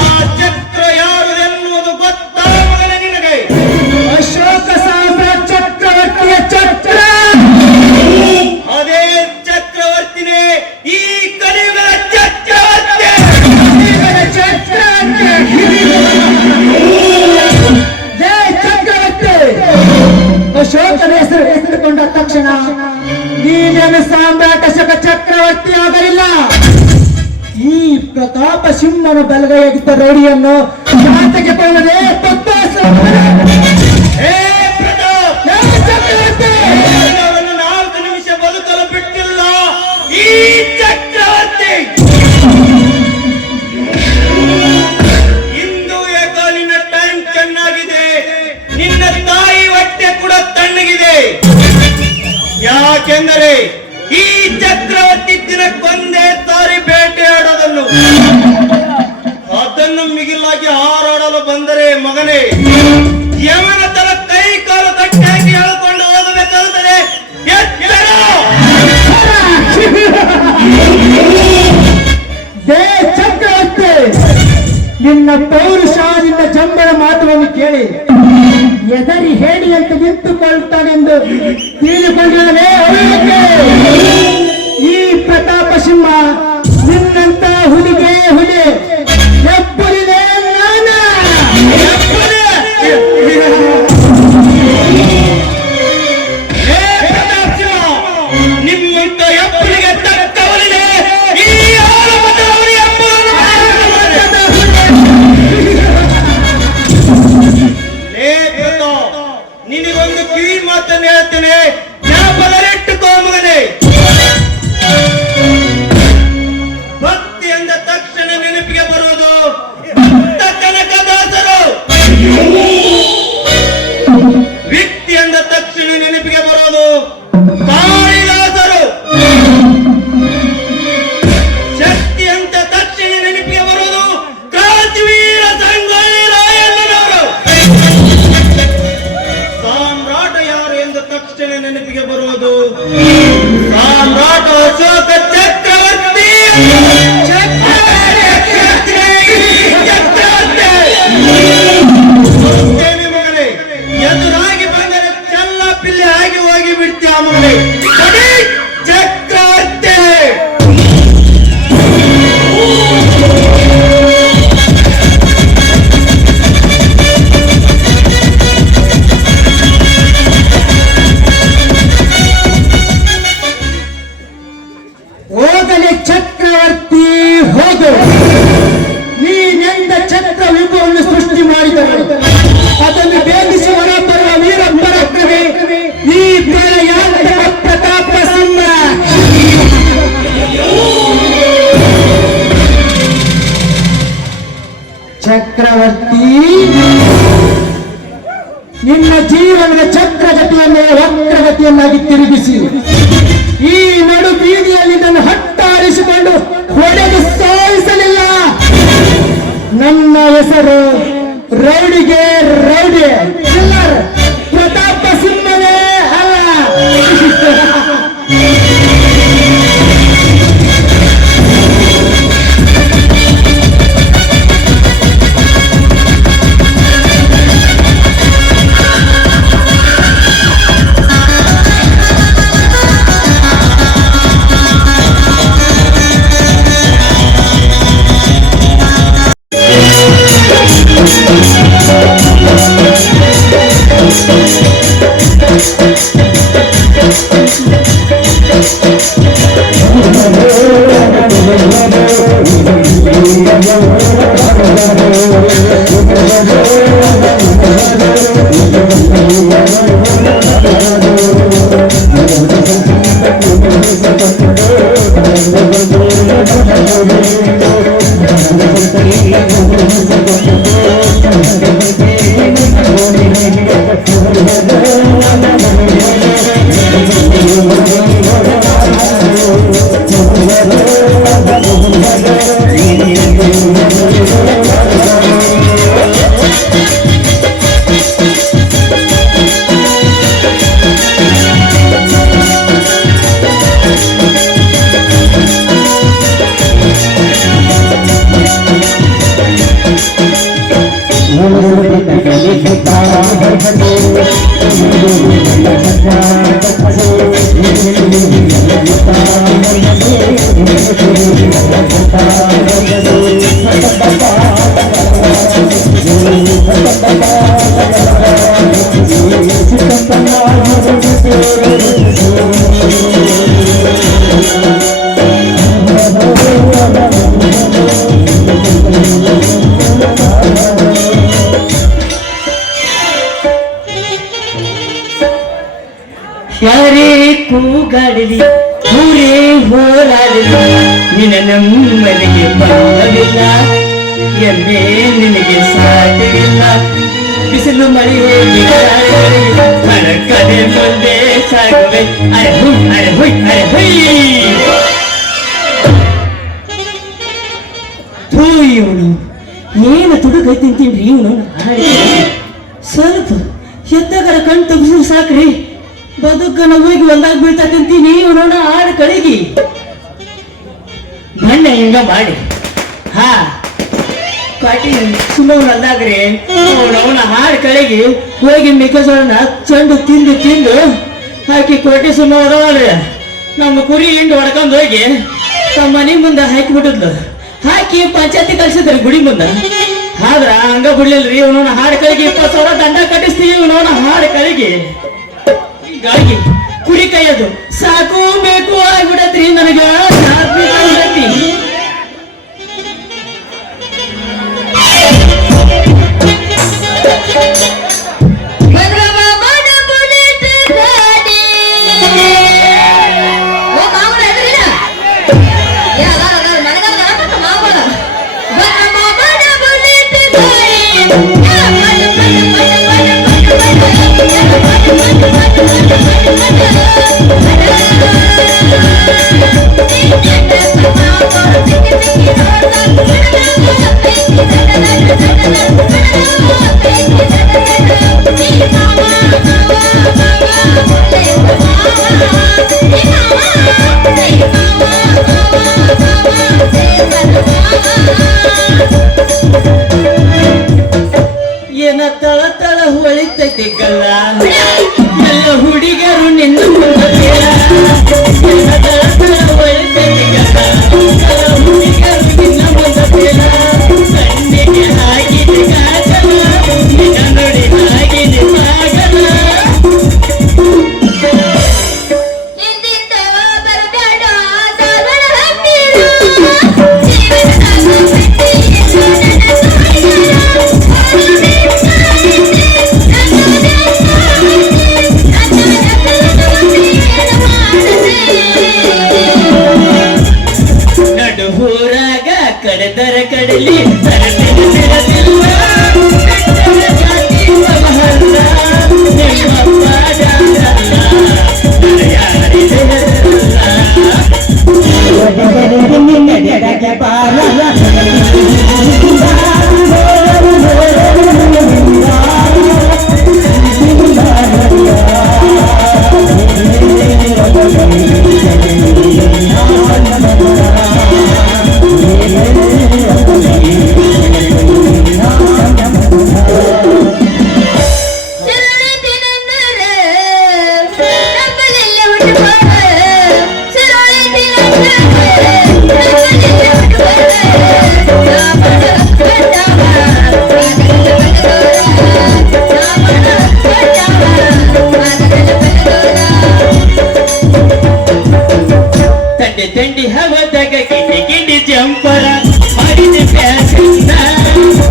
ಆ ಚಕ್ರ ಯಾರು ಎನ್ನುವುದು ಗೊತ್ತಾ ಮಗನೇ ನಿನಗೆ? ಅಶೋಕ ಸಾಮ್ರಾಟ್ ಚಕ್ರವರ್ತಿಯ ಚಕ್ರ. ಅದೇ ಚಕ್ರವರ್ತಿನೇ ಈ ಕಲಿಯುಗದ ಚಕ್ರವರ್ತಿ. ಅಶೋಕನ ಹೆಸರುಕೊಂಡ ತಕ್ಷಣ ನೀನೇನು ಸಾಮ್ರಾಟ ಅಶೋಕ ಚಕ್ರವರ್ತಿ ಆಗಲಿಲ್ಲ. ಈ ಪ್ರತಾಪ ಸಿಂಹನ ಬಲಗೈಯಾಗಿದ್ದ ರೋಡಿಯನ್ನು ಜಾತಕ್ಕೆ ಬಂದರೆ ಅವನು 4 ನಿಮಿಷ ಬದುಕಲು ಬಿಟ್ಟಿಲ್ಲ ಈ ಚಕ್ರವರ್ತಿ. ಇಂದು ಏಕೋ ನಿನ್ನ ಟೈಮ್ ಚೆನ್ನಾಗಿದೆ, ನಿನ್ನ ತಾಯಿ ಹೊಟ್ಟೆ ಕೂಡ ತಣ್ಣಗಿದೆ. ಯಾಕೆಂದರೆ ಈ ಚಕ್ರವರ್ತಿ ದಿನಕ್ಕೊಂದೇ ಸಾರಿ ಬೇಟೆಯಾಡೋದನ್ನು, ಅದನ್ನು ಮಿಗಿಲಾಗಿ ಹಾರಾಡಲು ಬಂದರೆ ಮಗನೇ ಯಮನ ತರ ಕೈ ಕಾಲು ಕಟ್ಟಾಗಿ ಎಳ್ಕೊಂಡು ಹೋಗಬೇಕಾಗುತ್ತದೆ. ಚಕ್ರವರ್ತಿ, ನಿನ್ನ ಪೌರುಷ, ನಿನ್ನ ಜಂಬರ ಮಾತುಗಳನ್ನು ಕೇಳಿ ಎದರಿ ಹೇಳಿ ಅಂತ ನಿಂತುಕೊಳ್ಳುತ್ತಾನೆಂದು ತಿಳಿದುಕೊಂಡಿರಲೇ. ಈ ಪ್ರತಾಪ ಸಿಂಹ ನಿನ್ನಂತ ಹುಲಿಗೆ ಹುಲಿ, ಎಬ್ಬುಲಿದೆ ನಾನ. ನಿಮ್ಮಂತ ಎಬ್ಬರಿಗೆ ತಕ್ಕವಲಿದೆ ಈ ನಿನಗೊಂದು ಕಿವಿ ಮಾತನ್ನು ಹೇಳ್ತೇನೆ, ಜ್ಞಾಪಕದಲ್ಲಿಟ್ಟುಕೋ ಮಗನೇ. ಭಕ್ತಿ ಚಕ್ರವರ್ತಿ, ನಿನ್ನ ಜೀವನದ ಚಕ್ರಗತಿಯನ್ನೇ ವಕ್ರಗತಿಯನ್ನಾಗಿ ತಿರುಗಿಸಿ ಈ ನಡು ಬೀದಿಯಲ್ಲಿ ನನ್ನ ಹಟ್ಟಾರಿಸಿಕೊಂಡು ಹೊಡೆದು ಸಾಯಿಸಲಿಲ್ಲ. ನನ್ನ ಹೆಸರು ರೌಡಿಗೆ ರೌಡಿ, ಚಿಲ್ಲರ್ ಪ್ರತಾಪ ಸಿಂಹವೇ ಅಲ್ಲ. ಯಾರೇ ಕೂಗಾಡಲಿ ಊರೇ ಹೋರಾಡಲಿ ನಿನ್ನ ನಮ್ಮನೆಗೆ ಬರಲಿಲ್ಲ, ಎಂದೇ ನಿನಗೆ ಸಾಧ್ಯವಿಲ್ಲ. ಬಿಸಿಲು ಮಳೆ ಕಡೆ ಮುಂದೆ ಸಾಗುವೆ. ಅರೆ ಹುಯ್ ಅರೆ ಹುಯ್ ಅರೆ ಹುಯ್. ಥೂ, ಇವನು ಏನು ತುಡುಗೈ ತಿಂತೀವ್ರಿ ಇವನು. ಸ್ವಲ್ಪ ಎದ್ದಗರ ಕಣ್ ತಪ್ಪಿಸಿ ಸಾಕ್ರಿ, ಬದುಕನ ಹೋಗಿ ಒಂದಾಗ ಬೀಳ್ತಾ ತಿಂತೀನಿ ಇವನೋಣ ಹಾಡು ಕಳಿಗಿ ಬಣ್ಣ ಹಿಂಗ ಮಾಡಿ. ಹಾ ಪಾಟಿ ಸುಮ್ಮನೆ ಅಲ್ದಾಗ್ರಿ ಅವನವನ ಹಾಡು ಕಳಿಗಿ ಹೋಗಿ ಮೆಕ್ಕೆಜೋಳನ ಚಂಡು ತಿಂದು ತಿಂದು ಹಾಕಿ ಕೋಟಿ ಸುಮ್ಮ ಅದಾವಲ್ರಿ. ನಮ್ಮ ಕುರಿ ಹಿಂಡು ಹೊಡ್ಕೊಂಡು ಹೋಗಿ ತಮ್ಮ ಮನೆ ಮುಂದೆ ಹಾಕಿ ಬಿಟ್ಟಿದ್ಲು. ಹಾಕಿ ಪಂಚಾಯತಿ ಕಳ್ಸಿದ್ರಿ ಗುಡಿ ಮುಂದೆ. ಆದ್ರ ಹಂಗ ಬಿಡ್ಲಿಲ್ರಿ ಇವನವನ ಹಾಡು ಕಳಿಗಿ 20,000 ದಂಡ ಕಟ್ಟಿಸ್ತೀವಿ ಇವನವನ ಹಾಡು ಕಳಿಗಿ. ಹೀಗಾಗಿ ಕುರಿ ಕೈಯದು ಸಾಕು ಬೇಕು ಆಗ್ಬಿಡತ್ರಿ ನನಗ. Thank you. ಕಡೆದರ ಕಡಲಿ ತರದಿಲ್ಲ ಮಹಲ್ಲ ನಿಮ್ಮಪ್ಪ ಜಾಗಲ್ಲ ಯಾರಿದೆ ತಂಡಿ ಹವದಾಗ ಕಿಂಡಿ ಜಂಪರ ಮಾಡಿದ ಪ್ಯಾಸನ್ನ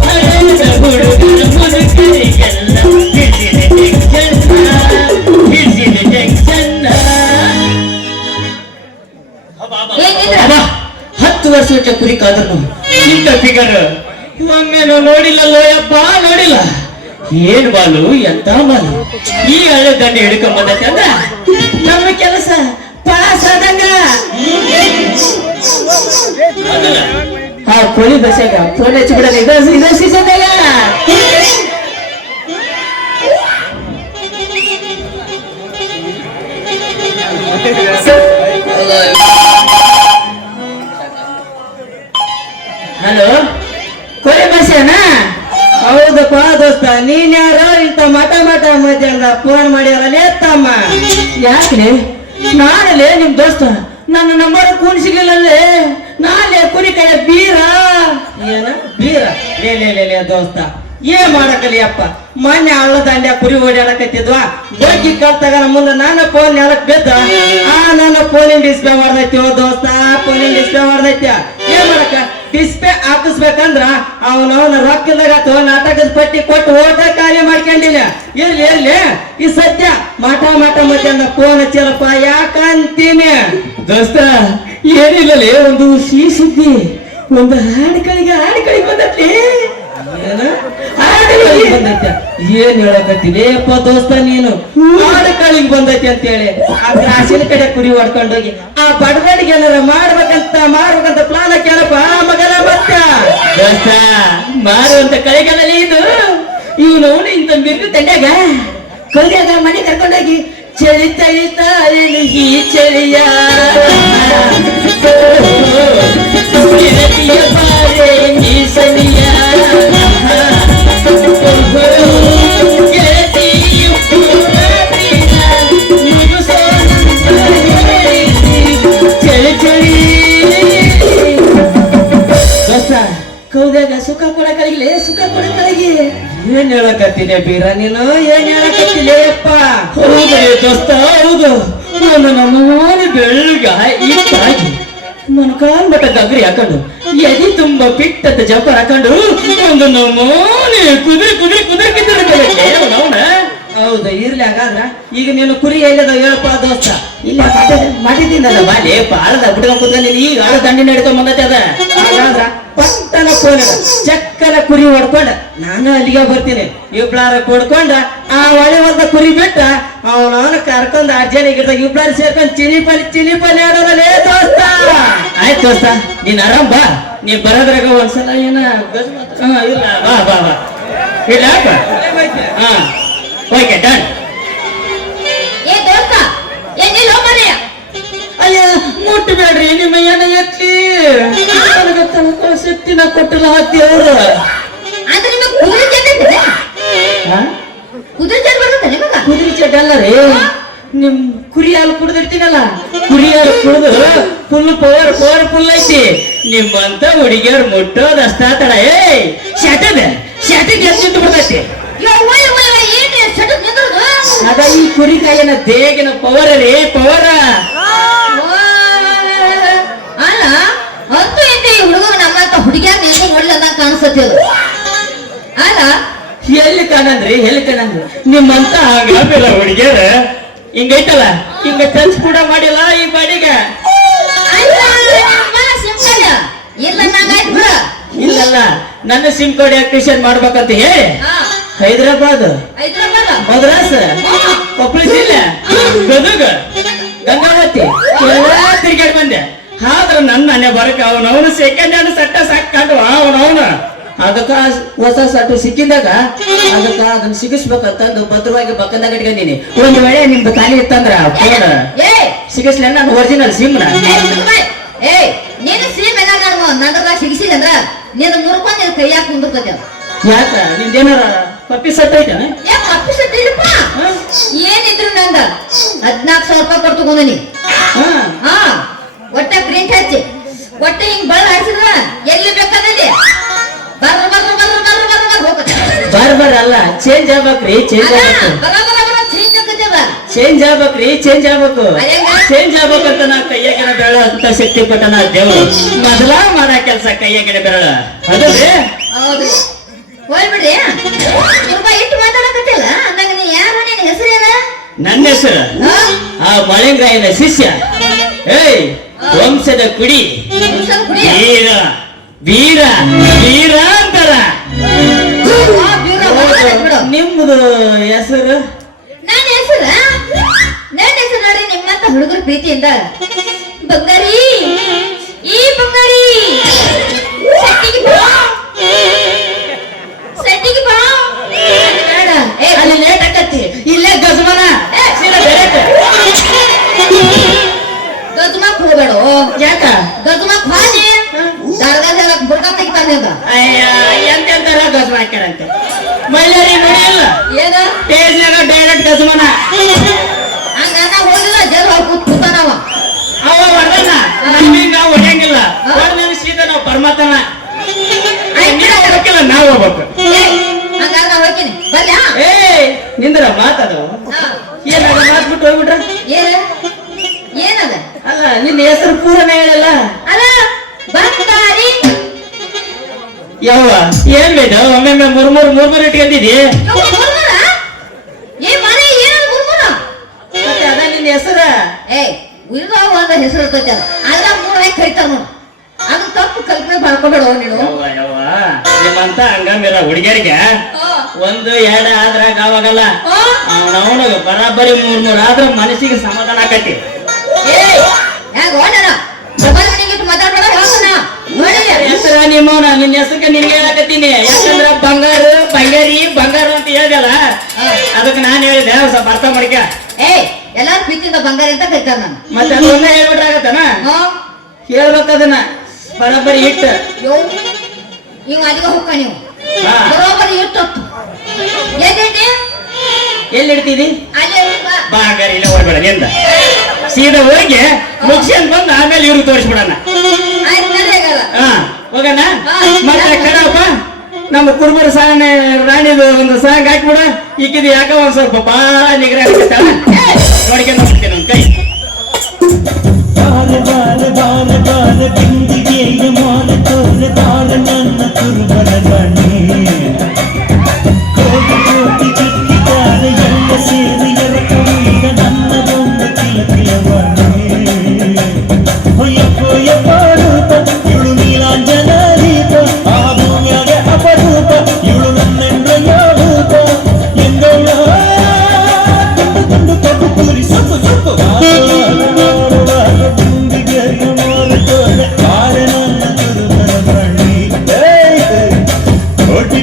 ಹರದ ಹುಡುಗರ ಮುದುಕರಿಗೆಲ್ಲ ಹಿಡಿಸಿದ ಜಂಕ್ಷನ್ನ 10 ವರ್ಷಕ್ಕೆ ಕುರಿ ಕಾದ್ರು ಇಂಥ ಫಿಗರ್ ಒಮ್ಮೆನೂ ನೋಡಿಲ್ಲಲ್ಲೋ ಯಪ್ಪ ನೋಡಿಲ್ಲ ಏನ್ ಬಾಲು ಎಂತ ಬಾಲು ಈ ಹಳೆ ದಂಡಿ ಹಿಡ್ಕೊಂಬಂದೈತೆ ಅಂದ್ರ ನಮ್ಮ ಕೆಲಸ ಪಾಸ್ ಆದಂಗ ಆ ಕೋಳಿ ಬಸ್ಸಾಗ ಫೋನ್ ಹಚ್ಚಿ ಬಿಡೋದು ಇದ ಸೀಸನ್ದಾಗ ಹಲೋ ಕೋಳಿ ಬಸ್ಸೇನ ಹೌದಪ್ಪ ದೋಸ್ತ ನೀನ್ ಯಾರೋ ಇಂತ ಮಠ ಮಧ್ಯಾಹ್ನದ ಫೋನ್ ಮಾಡ್ಯಾರಲ್ಲೇ ತಮ್ಮ ಯಾಕೆ ನಾನಲ್ಲೇ ನಿಮ್ ದೋಸ್ತ ನನ್ನ ನಂಬರ್ ಕೂನ್ ಸಿಗಲಲ್ಲೇ ನಾನೇ ಕುರಿ ಕೈ ಬೀರ ಏನ ಬೀರ ಲೇ ದೋಸ್ತ ಏನ್ ಮಾಡಕಲಿ ಅಪ್ಪ ಮೊನ್ನೆ ಹಳ್ಳ ದಂಡ್ಯ ಕುರಿ ಓಡಾಡಕತ್ತಿದ್ವಾ ಬಗ್ಗಿ ಕಲ್ತಾಗ ಮುಂದೆ ನನ್ನ ಫೋನ್ ನೆಲಕ್ ಬಿದ್ದ ನನ್ನ ಫೋನಿನ ಡಿಸ್ಪ್ಲೇ ಮಾಡ್ದೈತಿ ದೋಸ್ತ ಫೋನಿನ ಡಿಸ್ಪ್ಲೇ ಮಾಡ್ದೈತಿ ಏನ್ ಮಾಡಕ ಡಿಸ್ಪ್ಲೇ ಹಾಕಿಸ್ಬೇಕಂದ್ರ ಅವನವನ ರೊಕ್ಕದಾಗ ನಾಟಕದ ಪಟ್ಟಿ ಕೊಟ್ಟು ಓಟ ಕಾರ್ಯ ಮಾಡ್ಕೊಂಡಿಲ್ಲ ಇರ್ಲಿ ಈ ಸದ್ಯ ಮಠ ಮಧ್ಯಾಹ್ನ ಫೋನ್ ಹಚ್ಚಲಪ್ಪ ಯಾಕಂತೀನಿ ದೋಸ್ತ ಏನಿಲ್ಲಲೇ ಒಂದು ಸಿಹಿ ಸುದ್ದಿ ಒಂದು ಹಾಡುಗಳಿಗೆ ಬಂದತ್ಲಿ ಏನ್ ಹೇಳಕತ್ತೀನಿ ಅಪ್ಪ ದೋಸ್ತ ನೀನು ಹಾಡುಗಳಿಗೆ ಬಂದೈತಿ ಅಂತೇಳಿ ಆ ಗ್ರಾಸಿನ ಕಡೆ ಕುರಿ ಹೊಡ್ಕೊಂಡೋಗಿ ಆ ಬಡವಡಿಗೆ ಏನಾರ ಮಾಡ್ಬೇಕಂತ ಪ್ಲಾನ್ ಕೇಳಪ್ಪ ಮಗನ ಬತ್ತ ದೋಸ್ತ ಮಾರುವಂತ ಕಳೆಗಳಲ್ಲಿ ಇದು ಇವನು ಇಂತ ಮಿರ್ಗ ತಂಡ್ಯಾಗ ಕಲ್ಯಾಗ ಮನೆ ಕರ್ಕೊಂಡೋಗಿ ಚಳಿತಾ ಈ ಚಳಿಯ ಬಾರೆ ನೀ ಸನಿಯ ಕೌದಾಗ ಸುಖ ಕೊಡಕಳಿಗೆ ಏನ್ ಹೇಳಕತ್ತೀನಿ ಬೀರ ನೀನು ಏನ್ ಹೇಳಕತ್ತಿಲ್ಲ ಅಪ್ಪ ಹೌದು ದೋಸ್ತ ಹೌದು ನಾನು ನಮ್ಮನೆ ಬೆಳ್ಗ ಇಟ್ಟಾಗಿ ಮೊಣಕಾಲ್ ಮಟ್ಟ ಗಗ್ರಿ ಹಾಕೊಂಡು ಎದಿ ತುಂಬಾ ಪಿಟ್ಟದ ಜಂಪರ್ ಹಾಕೊಂಡು ಒಂದು ನಮ್ಮನೆ ಕುದುರೆ ಅವನ ಹೌದು ಇರ್ಲಿ ಹಾಗಾದ್ರ ಈಗ ನೀನು ಕುರಿ ಎಲ್ಲದ ಹೇಳಪ್ಪ ದೋಸ್ತ ಇಲ್ಲ ಮಾಡಿದ್ದೀನಲ್ಲ ಬಾಲಿ ಪಾಳದ ಬಿಟ್ಕೊಂಡ್ ಕೂತ್ಕೊಂಡು ಈಗ ಆಳ ದಂಡಿನ ಹಿಡ್ಕೊಂಡ್ ಬಂದೈತೆ ಅದ ಹಾಗಾದ್ರ ಪಟ್ಟನ ಫೋನ್ ಚಕ್ಕನ ಕುರಿ ಹೊಡ್ಕೊಂಡ ನಾನು ಅಲ್ಲಿಗೆ ಬರ್ತೀನಿ ಇಬ್ಳಾರ ಕೊಡ್ಕೊಂಡ ಆ ಒಳ್ಳೆ ಒಂದ ಕುರಿ ಬಿಟ್ಟ ಅವನವನ ಕರ್ಕೊಂಡ್ ಅಜ್ಜನ ಗಿಡದಾಗ ಇಬ್ಳಾರ ಸೇರ್ಕೊಂಡ್ ಚಿಲಿಪಲಿ ಆಡೋದಲ್ಲೇ ದೋಸ್ತ ಆಯ್ತು ದೋಸ್ತ ನೀನ್ ಆರಾಮ್ ಬಾ ನೀ ಬರೋದ್ರಾಗ ಒಂದ್ಸಲ ಏನ ಇಲ್ಲ ಬಾ ಇಲ್ಲ ಹಾ ಓಕೆ ಡನ್ ಅಯ್ಯ ಮುಟ್ಟಬೇಡ್ರಿ ನಿಮ್ಮ ಏನ ಎತ್ಲಿ ಶಕ್ತಿನ ಕೊಟ್ಟಲ್ಲ ಹಾಕಿ ಅವರು ಕುದುರೆ ಚಟ ಅಲ್ಲ ರೀ ನಿಮ್ ಕುರಿ ಹಾಲು ಕುಡ್ದಿರ್ತೀನಲ್ಲ ಕುರಿ ಹಾಲು ಕುಡ್ದು ಫುಲ್ ಪವರ್ ಐತಿ ನಿಮ್ಮಂತ ಹುಡುಗಿಯರು ಮುಟ್ಟೋದಷ್ಟ ತಡ ಶಟದ ಎತ್ತಿಟ್ಟು ಬಿಡ್ತೈತಿ ಅದ ಈ ಕುರಿ ಕಾಯಿನ ದೇಗಿನ ಪವರ್ ರೀ ಪವರ ಅಲ್ಲ ಅಂತೂ ಇಂತೆ ಈ ಹುಡುಗ ನಮ್ಮಂತ ಹುಡುಗಿಯಾರ ನೀನು ನೋಡ್ಲದ ಕಾಣಿಸ್ತತಿ ಅದು ಅಲ್ಲ ಎಲ್ಲಿ ಕಾಣಂದ್ರಿ ನಿಮ್ಮಂತ ಹಂಗಾಬಿಲ್ಲ ಹುಡುಗಿಯರ ಹಿಂಗೈತಲ್ಲ ಹಿಂಗ ಟಚ್ ಕೂಡ ಮಾಡಿಲ್ಲ ಈ ಬಾಡಿಗೆ ಇಲ್ಲ ನಂಗಾಯ್ತು ಅಲ್ಲ ನನ್ನ ಸಿಮ್ ಕಾರ್ಡ್ ಆಕ್ಟಿವೇಶನ್ ಮಾಡ್ಬೇಕಂತ ಹೇಳಿ ಹಾ ಹೈದರಾಬಾದ್ ಹೈದರಾಬಾದ್ ಮದ್ರಾಸ್ ಕೊಪ್ಪಳ ಜಿಲ್ಲೆ ಗದಗ ಗಂಗಾವತಿ ಎಲ್ಲ ತಿರ್ಗಾಡ್ ಬಂದೆ ಆದ್ರ ನನ್ನ ಮನೆ ಬರಕ ಅವನವನು ಸೆಕೆಂಡ್ ಹ್ಯಾಂಡ್ ಸಟ್ಟ ಸಾಕೊಂಡು ಅವನವನು ಅದಕ್ಕ ಹೊಸ ಸಟ್ಟು ಸಿಕ್ಕಿದಾಗ ಅದಕ್ಕ ಅದನ್ನ ಸಿಗಿಸ್ಬೇಕಂತಂದು ಭದ್ರವಾಗಿ ಬಕ್ಕದಾಗ ಇಟ್ಕೊಂಡಿನಿ ಒಂದ್ ವೇಳೆ ನಿಮ್ದು ಖಾಲಿ ಇತ್ತಂದ್ರ ಫೋನ್ ಏ ಸಿಗಿಸ್ಲ ನಾನು ಒರಿಜಿನಲ್ ಸಿಮ್ನ ಏ ನೀನು ಸೀಮ್ ಎಲ್ಲ ನಂದ್ರ ಸಿಗಿಸಿದ ಅಂದ್ರ ನೀನು ಮುರ್ಕೊಂಡ್ ನಿನ್ ಕೈಯಾಗ ಕುಂದಿರ್ತದೆ ಯಾಕ ನಿಂದೇನಾರ ಪಪ್ಪಿ ಸಟ್ ಐತಾನೆ ಏನಿದ್ರು ನಂದ 14,000 ರೂಪಾಯಿ ಕೊಟ್ಟು ತಗೊಂಡನಿ ಹಾ ಒಟ್ಟ ಪ್ರಿಂಟ್ ಹಚ್ಚಿ ಒಟ್ಟ ಹಿಂಗ್ ಬಳ್ಳ ಹಚ್ಚಿದ್ರ ಎಲ್ಲಿ ಬೇಕಾದಲ್ಲಿ ಬರ್ರ ಬರ್ರ ಬರ್ರ ಬರ್ರ ಬರ್ರ ಬರ್ರ ಹೋಗುತ್ತೆ ಬರ್ ಅಲ್ಲ ಚೇಂಜ್ ಆಗ್ಬೇಕ್ರಿ ಚೇಂಜ್ ಆಗ್ಬೇಕು ಚೇಂಜ್ ಆಗ್ಬೇಕ್ರಿ ಚೇಂಜ್ ಆಗ್ಬೇಕು ಚೇಂಜ್ ಆಗ್ಬೇಕಂತ ನಾ ಕೈಯಾಗಿನ ಬೆರಳ ಅಂತ ಶಕ್ತಿ ಕೊಟ್ಟನ ದೇವ್ರು ಮೊದಲ ಮಾಡೋ ಕೆಲಸ ಕೈಯಾಗಿನ ಬೆರಳ ಅದೇ ಹೌದ್ರಿ ಹೋಗ್ಬಿಡ್ರಿ ರೂಪಾಯಿ ಇಟ್ಟು ಮಾತಾಡಕತ್ತಿಲ್ಲ ಅಂದಾಗ ನೀ ಯಾರು ನಿನ್ನ ಹೆಸರೇನ ನನ್ನ ಹೆಸರು ಆ ಮಳೆಂಗಾಯನ ಶಿಷ್ಯ ಏಯ್ ವಂಶದ ಕುಡಿ ವೀರ ವೀರ ವೀರ ಅಂತಾರ ನಿಮ್ದು ಹೆಸರು ನನ್ನ ಹೆಸರು ನೋಡ್ರಿ ನಿಮ್ಮಂತ ಹುಡುಗರ ಪ್ರೀತಿಯಿಂದ ಬಂಗಾರಿ ಈ ಬಂಗಾರಿ ಸೆಟ್ಟಿಗೆ ಬಾ ಬೇಡ ಅಲ್ಲಿ ಲೇಟ್ ಆಕತಿ ಇಲ್ಲೇ ಗಜಮನ ಗಜಮಾಕ್ ಹೋಗ್ಬೇಡ ಯಾಕ ಗಜಮಾಕ್ ಹಾನಿ ದರ್ಗಾದ ಬುರ್ಕ ತೆಗಿತಾನೆ ಅಂತ ಅಯ್ಯ ಎಂತೆಂತಾರ ಗಜಮ ಹಾಕ್ಯಾರಂತೆ ಮೈಲಾರಿ ನೋಡಿಲ್ಲ ಏನ ಟೇಜ್ನಾಗ ಡೈರೆಕ್ಟ್ ಗಜಮನ ಹಂಗ ಹೋಗಿಲ್ಲ ಜಲ್ ಹೋಗಿ ಕೂತಾನವ ಅವ ಹೊಡೆದನ ನಮೀಗ ನಾವು ಹೊಡೆಯಂಗಿಲ್ಲ ಹೊಡೆದ ಸೀದಾ ನಾವು ಪರಮಾತ್ಮ ಹೋಗಕ್ಕಿಲ್ಲ ನಾವು ಹೋಗ್ಬೇಕು ಹಂಗಾರ ನಾ ಹೋಗ್ತೀನಿ ಬರ್ಲ್ಯಾ ಏ ನಿಂದ್ರ ಮಾತದು ಏನಾಗ ಮಾತ್ಬಿಟ್ಟು ಹೋಗ್ಬಿಟ್ರ ಏನದ ಅಲ್ಲ ನಿನ್ನ ಹೆಸರು ಪೂರನೇ ಹೇಳಲ್ಲ ಅಲ್ಲ ಬಂಗಾರಿ ಯವ್ವ ಏನ್ ಬೇಡ ಒಮ್ಮೆ ಮೂರ್ ಇಟ್ಕೊಂಡಿದಿ ಏ ಮನೆ ಏನದ ಮುರ್ಮುರ ಮತ್ತೆ ಅದ ನಿನ್ನ ಹೆಸರ ಏ ಉಳಿದ ಒಂದ ಹೆಸರು ಇರ್ತೈತಿ ಅದ ಮೂರ್ ಹಾಕಿ ಕರಿತಾರ ನೋಡು ಅದು ತಪ್ಪು ಕಲ್ಪನೆ ಮಾಡ್ಕೋಬೇಡ ನೀನು ಯವ್ವ ನಿಮ್ಮಂತ ಹಂಗಂಗಿಲ್ಲ ಹುಡುಗಿಯರಿಗೆ ಒಂದು ಎರಡು ಆದ್ರ ಗಾವಾಗಲ್ಲ ಅವನವನಿಗೆ ಬರಾಬರಿ ಮೂರ್ ಆದ್ರ ಮನಸ್ಸಿಗೆ ಸಮಾಧಾನ ಆಕತಿ ಮಾತಾಡ್ಬೇಡ ಹೆಸರ ನಿಮ್ಮವನ ನಿನ್ನ ಹೆಸರಿಗೆ ನಿನ್ಗೆ ಹೇಳಕತ್ತೀನಿ ಯಾಕಂದ್ರ ಬಂಗಾರ ಅಂತ ಹೇಳ್ದಲ್ಲ ಅದಕ್ಕೆ ನಾನು ಹೇಳಿದೆ ಸ್ವಲ್ಪ ಅರ್ಥ ಮಾಡ್ಕ ಏ ಎಲ್ಲಾರು ಪ್ರೀತಿಯಿಂದ ಬಂಗಾರ ಅಂತ ಕರಿತಾರ ನಾನು ಮತ್ತೆ ಅದು ಒಂದೇ ಹೇಳ್ಬಿಟ್ರಾಗತ್ತನ ಹೇಳ್ಬೇಕದನ್ನ ಬರಾಬರಿ ಇಟ್ಟು ಇವ್ ಅದಿಗ ಹೋಗ್ಕ ನೀವು ಹಾ. ಬರೋಬರಿ ಇಟ್ಟು ಎಲ್ಲಿ ಇಡ್ತೀವಿ ಅಲ್ಲೇ ಬಾ ಹಂಗಾರೆ ಇಲ್ಲ ಹೋಗ್ಬೇಡ ನಿಂದ ಸೀದಾ ಹೋಗಿ ಮುಗಿಸ್ಕೊಂಡ್ ಬಂದು ಆಮೇಲೆ ಇವ್ರಿಗೆ ತೋರಿಸ್ಬಿಡಣ ಹಾ ಹೋಗಣ ಮತ್ತೆ ಕಣಪ್ಪ ನಮ್ಮ ಕುರುಬರ ಸಾಂಗ್ ರಾಣಿದು ಒಂದು ಸಾಂಗ್ ಹಾಕ್ಬಿಡ ಈಕಿದು ಯಾಕ ಒಂದ್ ಸ್ವಲ್ಪ ಬಾಳ ನಿಗ್ರಹ ನೋಡ್ಕೊಂಡು ಹೋಗ್ತೀನಿ ಒಂದ್ ಕೈ ಬಾಲ ಬಾಲ ಬಾಲ ಬಾಲ ಬಿಂದಿಗೆಯ ಮಾಲ ತೋರ ಬಾಲ ನನ್ನ ಕುರುಬರ ರಾಣಿ ಕೋಟಿ ಕೋಟಿ ಚಿಕ್ಕಿದಾರ ಎಲ್ಲ ಸೇರಿ ಎರಕುಳಿದ ನನ್ನ ಬೊಂಬ ಕಿಲಕಿಲವಾಣಿ ಹೊಯ್ಯಪ್ಪ ಯಪ್ಪ ರೂಪ ಇವಳು ನೀಲಾಂಜನ ದೀಪ ಆ ಭೂಮಿಯಾಗೆ ಅಪರೂಪ ಇವಳು ನನ್ನೆಂದ್ರಯ್ಯ ರೂಪ ಎಂದಳ ಕಂಡು ಕಂಡು ಕೂರಿ ಸೊಪ್ಪು ಸೊಪ್ಪು ಕೋಟಿ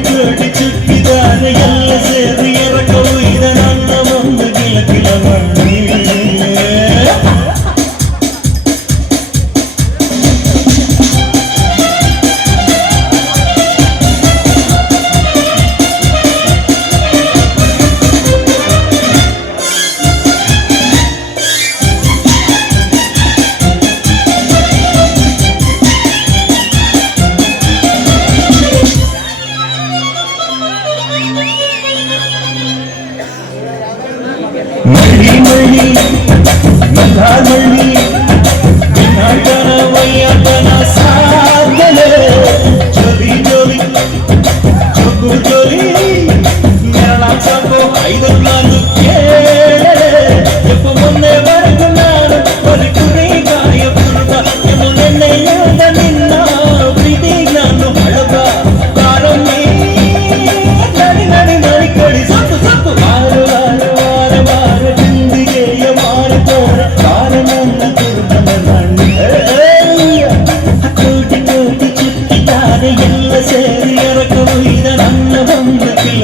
ಎಲ್ಲ ಸೇರಿ ಎರಕವೈದ ನನ್ನ ಬಂದ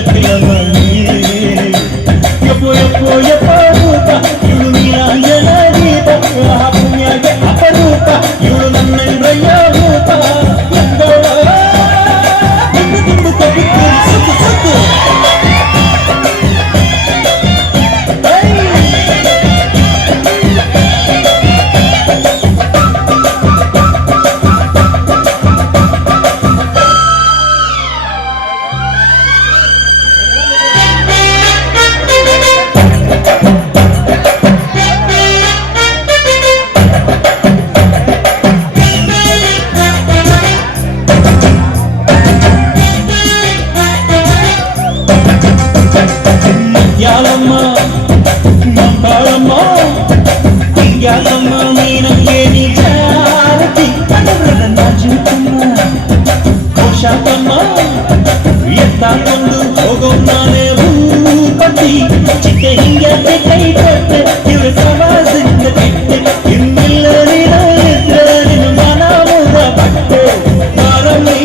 ಕಿಲ ಮಾಡಿ ಯಪ್ಪೋ ಯಪ್ಪೋ ಯಪ್ಪ ರೂಪ ಇವಳು ನೀಲಾಂಜನ ದೀಪ ಆ ಪುಣ್ಯಗೆ ಅಪರೂಪ ಇವಳು ನನ್ನೆಂದ್ರಯ್ಯ ರೂಪ ಎಂದಳ ಸುತ್ತು ಸುತ್ತು ಯಾಲಮ್ಮ ಮಂಗಳಮ್ಮ ಯಾಲಮ್ಮ ನೀನಂಗೆ ನಿಜಾರತಿ ನನ್ನ ಜೀವಮ್ಮ ಕೋಶಾತಮ್ಮ ಎತ್ತಾಕೊಂಡು ಹೋಗೋ ನಾನೇ ಭೂಪತಿ ಚಿಕ್ಕ ಹಿಂಗೆ ಕೈ ಕೊಟ್ಟೆ ಇವ್ರ ಸಮಾಜದಿಂದ ಕೆಟ್ಟೆ ಇನ್ನಿಲ್ಲ ನೀನು ಇದ್ರ ನಿನ್ನ ಮನ ಮೂರ ಬಟ್ಟೆ ಮಾರಮ್ಮಿ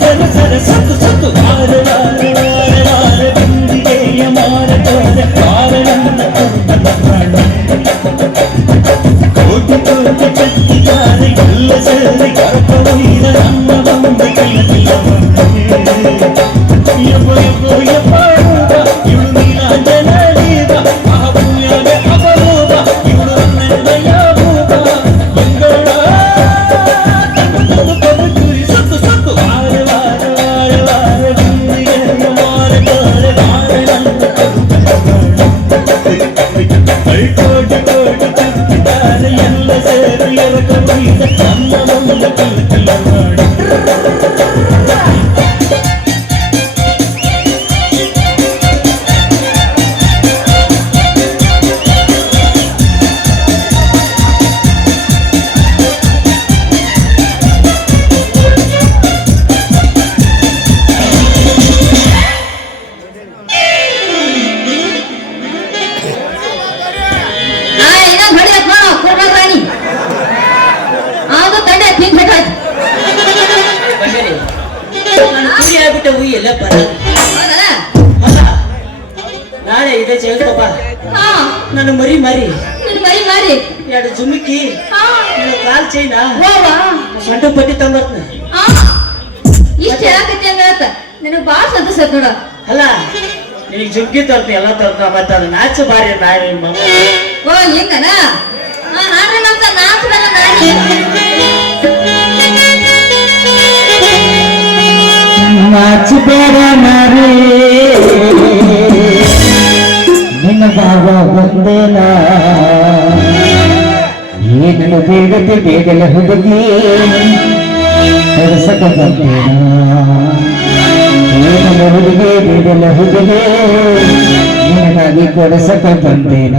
ಸರ ಸರ ಸತ್ತು ಸತ್ತು ವಾರ ವಾರ ವಾರ ವಾರ ಬಿಂದಿಗೆಯ ಮಾರತೋರೆ ವಾರ ನನ್ನ ಕೋಟಿ ಕೋಟಿ ಕತ್ತಿದ್ದಾರೆ ಎಲ್ಲ ಸೇರಿ ಕರ್ಕೊಂಡ ನಮ್ಮ ಬಂದ ಕೈಯ ಯಪ್ಪೋ ಯಪ್ಪೋ ಯಪ್ಪ ರೂಪ ಇವಳು ನೀಲಾಂಜನ ದೀಪ ಆ ಪುಣ್ಯಗೆ ಅಪರೂಪ ಇವಳು ನನ್ನೆಂದಯ್ಯ ರೂಪ ಎಂಗಳ ಸತ್ತು ಸತ್ತು ವಾರ ವಾರ ವಾರ ವಾರ ಬಿಂದಿಗೆಯ ಮಾರತೋರೆ ವಾರ ನನ್ನ ಕೈ ಕೋಟಿ ಕೋಟಿ ಕತ್ತಿದ್ದಾರೆ ಎಲ್ಲ ಸೇರಿ ಎರಕವೈದ ನಮ್ಮ ಬಂದ ಕಿಲ ಮಾಡಿ ಇನ್ನೊಂದು ಹೊಡಿಯಕ್ ಮಾಡೋ ಕುರ್ಬಾನ್ ರಾಣಿ ಅದು ತಂಡೆ ತಿಂಗ್ ಬಿಟ್ಟಾಯ್ತು ಬಂಗಾರಿ ನಾನು ಕೂಲಿ ಆಗ್ಬಿಟ್ಟೆ ಹುಯಿ ಎಲ್ಲ ಬರ ಹೌದಲ್ಲ ಅಲ್ಲ ನಾಳೆ ಇದೆ ಜಗತ್ತಪ್ಪ ಹಾ ನನ್ನ ಮರಿ ಮರಿ ನಿನ್ ಮರಿ ಮಾಡಿ ಎರಡು ಜುಮುಕಿ ಹಾ ನನ್ನ ಕಾಲ್ ಚೈನ ಹೋವಾ ಸೊಂಟ ಪಟ್ಟಿ ತಂಬರ್ತನೆ ಹಾ ಇಷ್ಟ ಹೇಳಕತ್ತಿ ಹಂಗತ್ತ ನಿನಗ್ ಬಾಳ ಸಂತೋಷ ಆಯ್ತ್ ನೋಡ ಅಲ್ಲ ನಿನಗೆ ಜುಮ್ಕಿ ತರ್ತೀನಿ ಎಲ್ಲ ತರ್ತ ಮತ್ತೆ ಅದು ನಾಚ ಬಾರಿ ನಾಯಿ ಮಮ್ಮ ಓ ಹೆಂಗನ ಹಾಡ್ರಿ ನಮ್ದ ನಾಚುದಲ್ಲ ನಾಡಿ ನಾಚಿ ಬೇಡ ಮಾರೇ ನಿನ್ನ ಬಾವ ಬಂದೇನ ಏನನ್ನು ಬೇಗತೆ ಬೇಗಲ ಹುಡುಗಿ ಹೊರಸಕ ಬಂದೇನ ಏನನ್ನು ಹುಡುಗಿ ಬೇಗಲ ಹುಡುಗಿ ನಿನಗಾಗಿ ಕೊಡಸಕ ಬಂದೇನ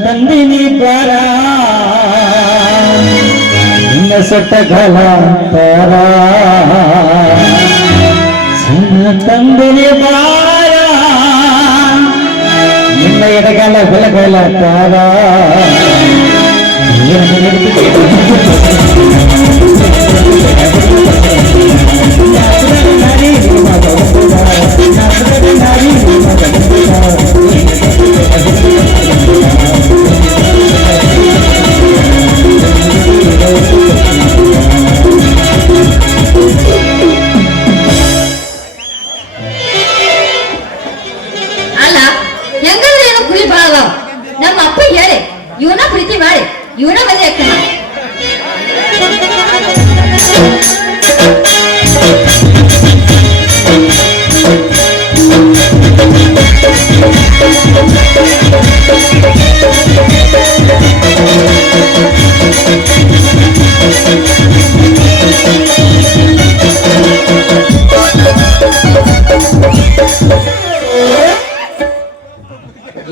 ತಂದಿನಿ ಬಾರ ನಿನ್ನ ಸೊಟ್ಟ ಗಲಾಂತರ ತಂದಿನಿ ಬಾರ ನಿನ್ನ ಎಡಗಾಲ ಬೆಳಗಲತ್ತಾರ ಏನು ಇವನ ಮದುವೆ ಆಗ್ತಾನೆ.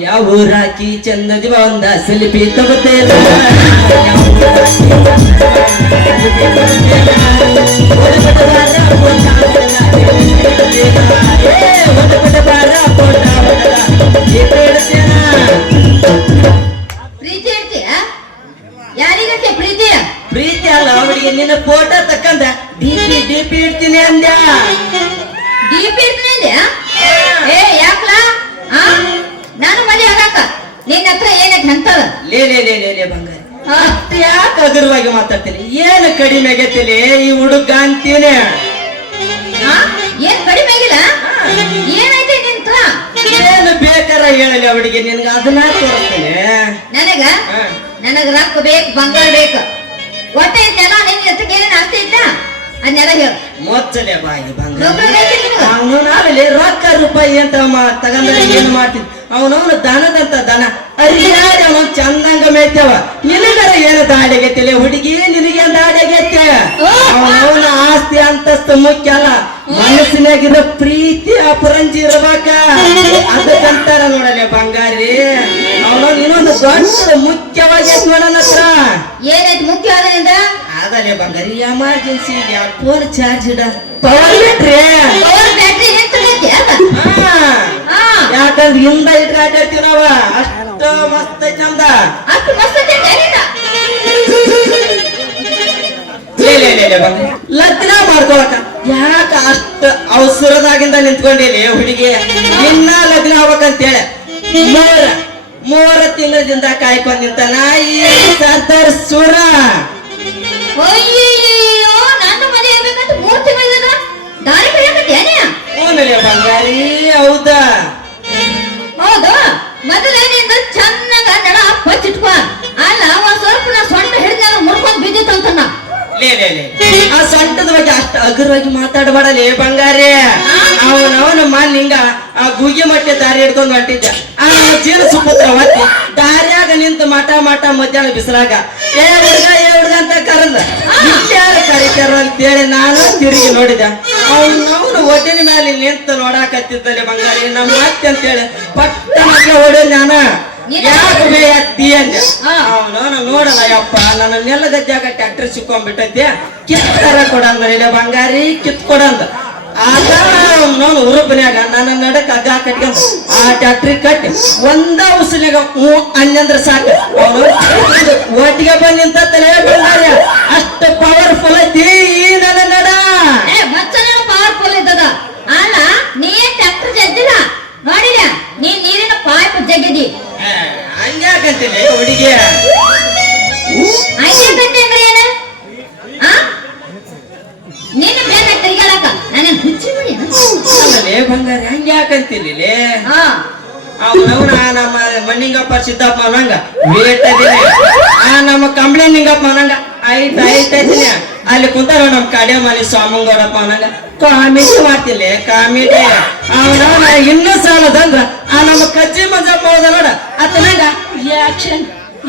ಯಾವ ಊರಾಕಿ ಚಂದದಿ ಒಂದ ಸೆಲ್ಫಿ ತಗೋತೇನ ಪ್ರೀತಿ ಇಡ್ತೀಯ? ಯಾರಿಗಕ್ಕೆ ಪ್ರೀತಿಯ? ಪ್ರೀತಿ ಅಲ್ಲ ಅವಳಿಗೆ ನಿನ್ನ ಫೋಟೋ ತಕ್ಕಂದ ಡಿಪಿ ಇಡ್ತೀನಿ ಅಂದ್ಯ. ದೀಪ ಇಡ್ತೀನಿ ಅಂದ್ಯಾ? ಏ ಯಾಕ್ಲ? ಆ ನಾನು ಮದುವೆ ಆಗಾಕ ನಿನ್ನ ಹತ್ರ ಏನಕ್ಕೆ ಅಂತದ? ಲೇ ಲೇ ಲೇ ಲೇ ಲೇ ಬಂಗಾರ ಅಷ್ಟ ಯಾಕೆ ಹಗುರವಾಗಿ ಮಾತಾಡ್ತೀನಿ? ಏನು ಕಡಿಮೆ ಆಗೈತಿಲಿ ಈ ಹುಡುಗ ಅಂತೀನಿ. ಏನ್ ಕಡಿಮೆ ಆಗಿಲ್ಲ? ಏನಾಯ್ತು ನಿಂತ? ಏನು ಬೇಕಾರ ಹೇಳಲಿ ಅವಳಿಗೆ ನಿನ್ಗೆ ಅದನ್ನ ತೋರಿಸ್ತೀನಿ. ನನಗ ರೊಕ್ಕ ಬೇಕು, ಬಂಗಾರ ಬೇಕು. ಒಟ್ಟೆ ಇದೆಲ್ಲ ನಿನ್ ಜೊತೆಗೆ ಏನೇನು ಆಸ್ತಿ ಇತ್ತ ಅದನ್ನೆಲ್ಲ ಹೇಳು. ಮೊಚ್ಚಲೆ ಬಾಯಿ ಬಂಗಾರ ರೊಕ್ಕ ಬೇಕು ನಿನಗ? ಅವನು ನಾವಲ್ಲಿ ರೊಕ್ಕ ರೂಪಾಯಿ ಅಂತ ತಗೊಂಡ್ರೆ ಏನು ಮಾಡ್ತೀನಿ? ಅವನವನು ದನದಂತ ದನ ಅರಿಯಾಡಿ ಅವನು ಚಂದಂಗ ಮೇಯ್ತೇವ. ನಿನಗರ ಏನು ದಾಡಿಗೆತ್ತಿಲ್ಲ ಹುಡುಗಿ, ನಿನಗೆ ದಾಡಿಗೆತ್ತೆ. ಅವನವನ ಆಸ್ತಿ ಅಂತಸ್ತು ಮುಖ್ಯ ಅಲ್ಲ, ಮನಸ್ಸಿನಾಗಿರೋ ಪ್ರೀತಿ ಅಪರಂಜಿ ಇರ್ಬೇಕ. ಅದಕ್ಕಂತಾರ ನೋಡಲೆ ಬಂಗಾರಿ, ಅವನವನ್ ಇನ್ನೊಂದು ದೊಡ್ಡ ಮುಖ್ಯವಾಗಿ ನೋಡೋಣ ಹತ್ರ. ಏನಾಯ್ತು ಮುಖ್ಯ ಆದ್ರಿಂದ? ಅದಲ್ಲೇ ಬಂಗಾರಿ, ಎಮರ್ಜೆನ್ಸಿ ಫೋನ್ ಚಾರ್ಜ್ ಇಡ ಪವರ್ ಬ್ಯಾಟ್ರಿ. ಪವರ್ ಬ್ಯಾಟ್ರಿ ನಿಂತೈತಿ ಅದ? ಯಾಕಂದ್ರೆ ಹಿಂದ ಇಟ್ಕಾಡ್ತೀವಿ ನಾವ, ಅಷ್ಟು ಮಸ್ತ್ ಐತಿ ನಮ್ದ. ಅಷ್ಟು ಮಸ್ತ್ ಐತಿ ಏನಿಲ್ಲ? ಲಗ್ನ ಮಾಡ್ಕೊಳಕ ಯಾಕ ಅಷ್ಟು ಅವಸರದಾಗಿಂದ ನಿಂತ್ಕೊಂಡಿಲಿ ಹುಡುಗಿ? ಇನ್ನ ಲಗ್ನ ಆಗ್ಬೇಕಂತೇಳಿ ಮೂರ ತಿಂಗಳದಿಂದ ಕಾಯ್ಕೊಂಡ್ ನಿಂತಾನ ಈ ಸರ್ದಾರ್ ಸುರ. ಅಯ್ಯಯ್ಯೋ, ನನ್ನ ಮದುವೆ ಆಗ್ಬೇಕಂತ 3 ತಿಂಗಳಿಂದ ದಾರಿ ಕೈಯಾಕತ್ತೇನೆ? ಹೂನಲೆ ಬಂಗಾರಿ, ಹೌದಾ? ಹೌದು. ಮೊದಲೇನಿಂದ ಚೆನ್ನಾಗ ನಡ ಪಚ್ಚಿಟ್ಕೊ. ಅಲ್ಲ ಒಂದ್ ಸ್ವಲ್ಪ ನಾ ಸೊಂಟ ಹಿಡಿದ ಮುರ್ಕೊಂಡ್ ಬಿದ್ದಿತ್ತಂತ. ಲೇ ಆ ಸೊಂಟದ ಬಗ್ಗೆ ಅಷ್ಟು ಹಗುರವಾಗಿ ಮಾತಾಡಬೇಡಲೇ ಬಂಗಾರಿ. ಅವನ ಮನ್ ಹಿಂಗ ಆ ಗುಗಿ ಮಟ್ಟೆ ದಾರಿ ಹಿಡ್ಕೊಂಡ್ ಹೊಂಟಿದ್ದ. ಆ ಜೀನ ಸುಪುತ್ರ ಒತ್ತಿ ದಾರಿಯಾಗ ನಿಂತು ಮಠ ಮಧ್ಯಾಹ್ನ ಬಿಸಿಲಾಗ ಏ ಹುಡುಗ ಅಂತ ಕರೆದ ಯಾರು ಕರಿತಾರ ಅಂತೇಳಿ ನಾನು ತಿರುಗಿ ನೋಡಿದೆ. ಅವನು ಒಟ್ಟಿನ ಮೇಲೆ ನಿಂತು ನೋಡಾಕತ್ತಿದ್ದಲೆ ಬಂಗಾರಿ. ನಮ್ಮ ಅತ್ತೆ ಅಂತೇಳಿ ಪಟ್ಟ ಮಗ್ಲ ಹೊಡೆ ನಾನು ಯಾಕೆ ಬೇಯತ್ತಿ ಅಂದೆ. ಅವನು ನೋಡಲ್ಲ ಯಪ್ಪ, ನನ್ನ ನೆಲಗಜ್ಜಾಗ ಟ್ಯಾಕ್ಟರ್ ಸಿಕ್ಕೊಂಡ್ಬಿಟ್ಟೈತಿ, ಕಿತ್ತರ ಕೊಡಂದ್ರೆ ಬಂಗಾರಿ ಕಿತ್ಕೊಡಂದ. ಆಗ ಅವನು ಉರುಪನ್ಯಾಗ ನನ್ನ ನಡಕ್ ಹಗ್ಗ ಕಟ್ಕೊಂಡ್ ಆ ಟ್ಯಾಕ್ಟ್ರಿ ಕಟ್ಟಿ ಒಂದ ಉಸಿನಾಗ ಅನ್ನಂದ್ರ ಸಾಕು ಅವನು ಒಟ್ಟಿಗೆ ಬಂದ್ ನಿಂತಲೇ ಬಂಗಾರಿ. ಅಷ್ಟು ಪವರ್ಫುಲ್ ಐತಿ ಈ ನನ್ನ ನಡ. ಪವರ್ಫುಲ್ ಇದ್ದದ. ಅಲ್ಲ ನೀ ಟ್ಯಾಕ್ಟರ್ ಜಗ್ದಿಲ್ಲ ನೋಡಿಲ್ಲ, ನೀ ನೀರಿನ ಪೈಪ್ ಜಗ್ಗಿದಿ. ಹಂಗ್ಯಾಕಂತೀನಿ ಹುಡುಗಿ? ಹಂಗ್ಯಾಕಂತಿ ಅಂದ್ರೆ ಏನ? ನೀನು ಬೇಗ ತಿರ್ಗಾಡಕ ನನ್ನ ಹುಚ್ಚಿ ನೋಡಿ ಬಂಗಾರಿ. ಹಂಗ್ಯಾಕಂತೀನಿ ಅವನವನ ನಮ್ಮ ಮಣ್ಣಿಂಗಪ್ಪ ಸಿದ್ದಪ್ಪ ಅನ್ನಂಗ ವೇಟ್ ಅದೀನಿ, ನಮ್ಮ ಕಂಬಳಿ ನಿಂಗಪ್ಪ ಅನ್ನಂಗ ಐಟ್ ಐತಿನಿ. ಅಲ್ಲಿ ಕುಂತಾರ ನಮ್ ಕಡೆ ಮನೆ ಸ್ವಾಮಂಗೌಡಪ್ಪ ಅನ್ನಂಗ ಕಾಮಿಡಿ ಮಾಡ್ತಿಲ್ಲ ಕಾಮಿಡಿ. ಅವನವನ ಇನ್ನೂ ಸಾಲದಂದ್ರ ಆ ನಮ್ಮ ಕಜ್ಜಿ ಮಂಜಪ್ಪ ಹೋದ ನೋಡ ಅತನಂಗ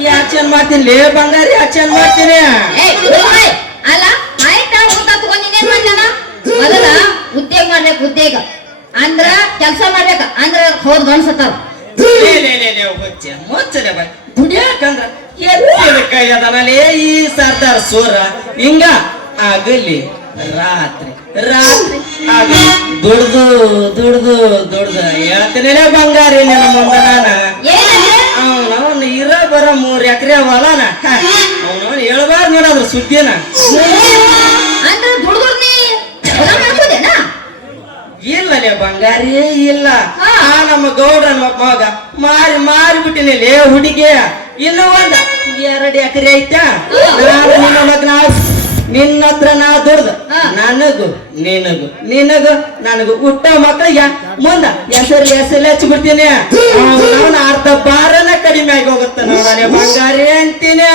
ಯಾಕ್ಷನ್ ಮಾಡ್ತೀನಿ ಬಂಗಾರಿ, ಆಕ್ಷನ್ ಮಾಡ್ತೀನಿ. ಅಲ್ಲ ಆಯ್ತಾ ಊಟ ತಗೊಂಡಿನೇನ್ ಮಾಡ್ತಾನ? ಮೊದಲ ಉದ್ಯೋಗ ಮಾಡ್ಬೇಕು, ಉದ್ಯೋಗ ಅಂದ್ರ ಕೆಲಸ ಮಾಡ್ಬೇಕ, ಅಂದ್ರ ಹೋದ್ ಗಣಸತ್ತಾರ. ಮುಚ್ಚಲೆ ಬಾಯ್ ದುಡಿಯಾಕಂದ್ರ ಎತ್ತಿನ ಕೈ ಅದನಲ್ಲಿ ಈ ಸರ್ದಾರ್ ಸೂರ ಹಿಂಗ ಆಗಲಿ ರಾತ್ರಿ ದುಡ್ದು ಹೇಳ್ತೀನಿ ಬಂಗಾರಿ. ನಿನ್ನ ಮುಂದ ನಾನು ಅವನವನ್ ಇರ ಬರ 3 ಎಕರೆ ಹೊಲನ ಅವನವನ್ ಹೇಳ್ಬಾರ್ದು ನೋಡೋದ್ರ ಸುದ್ದಿನ. ಅಂದ್ರ ದುಡ್ದು ನೀ ಹೊಲ ಮಾಡ್ಕೋದೇನಾ? ಇಲ್ಲಲೇ ಬಂಗಾರಿ ಇಲ್ಲ. ಆ ನಮ್ಮ ಗೌಡ್ರನ ಮಗ ಮಾರಿ ಹುಡುಗಿ. ಇನ್ನು 2 ಎಕರೆ ಐತ. ನಾನು ನಿನ್ನ ಲಗ್ನ ನಿನ್ನ ಹತ್ರ ನಾ ದುಡ್ದು ಹಾ. ನನಗೂ ನಿನಗೂ ನನಗೂ ಹುಟ್ಟ ಮಕ್ಕಳಿಗೆ ಮುಂದ ಹೆಸರು ಹಚ್ಚಿಬಿಡ್ತೀನಿ ಅವನ ಅರ್ಧ ಭಾರನ ಕಡಿಮೆ ಆಗಿ ಹೋಗುತ್ತೆ ನೋಡನೆ ಬಂಗಾರಿ ಅಂತೀನಿ.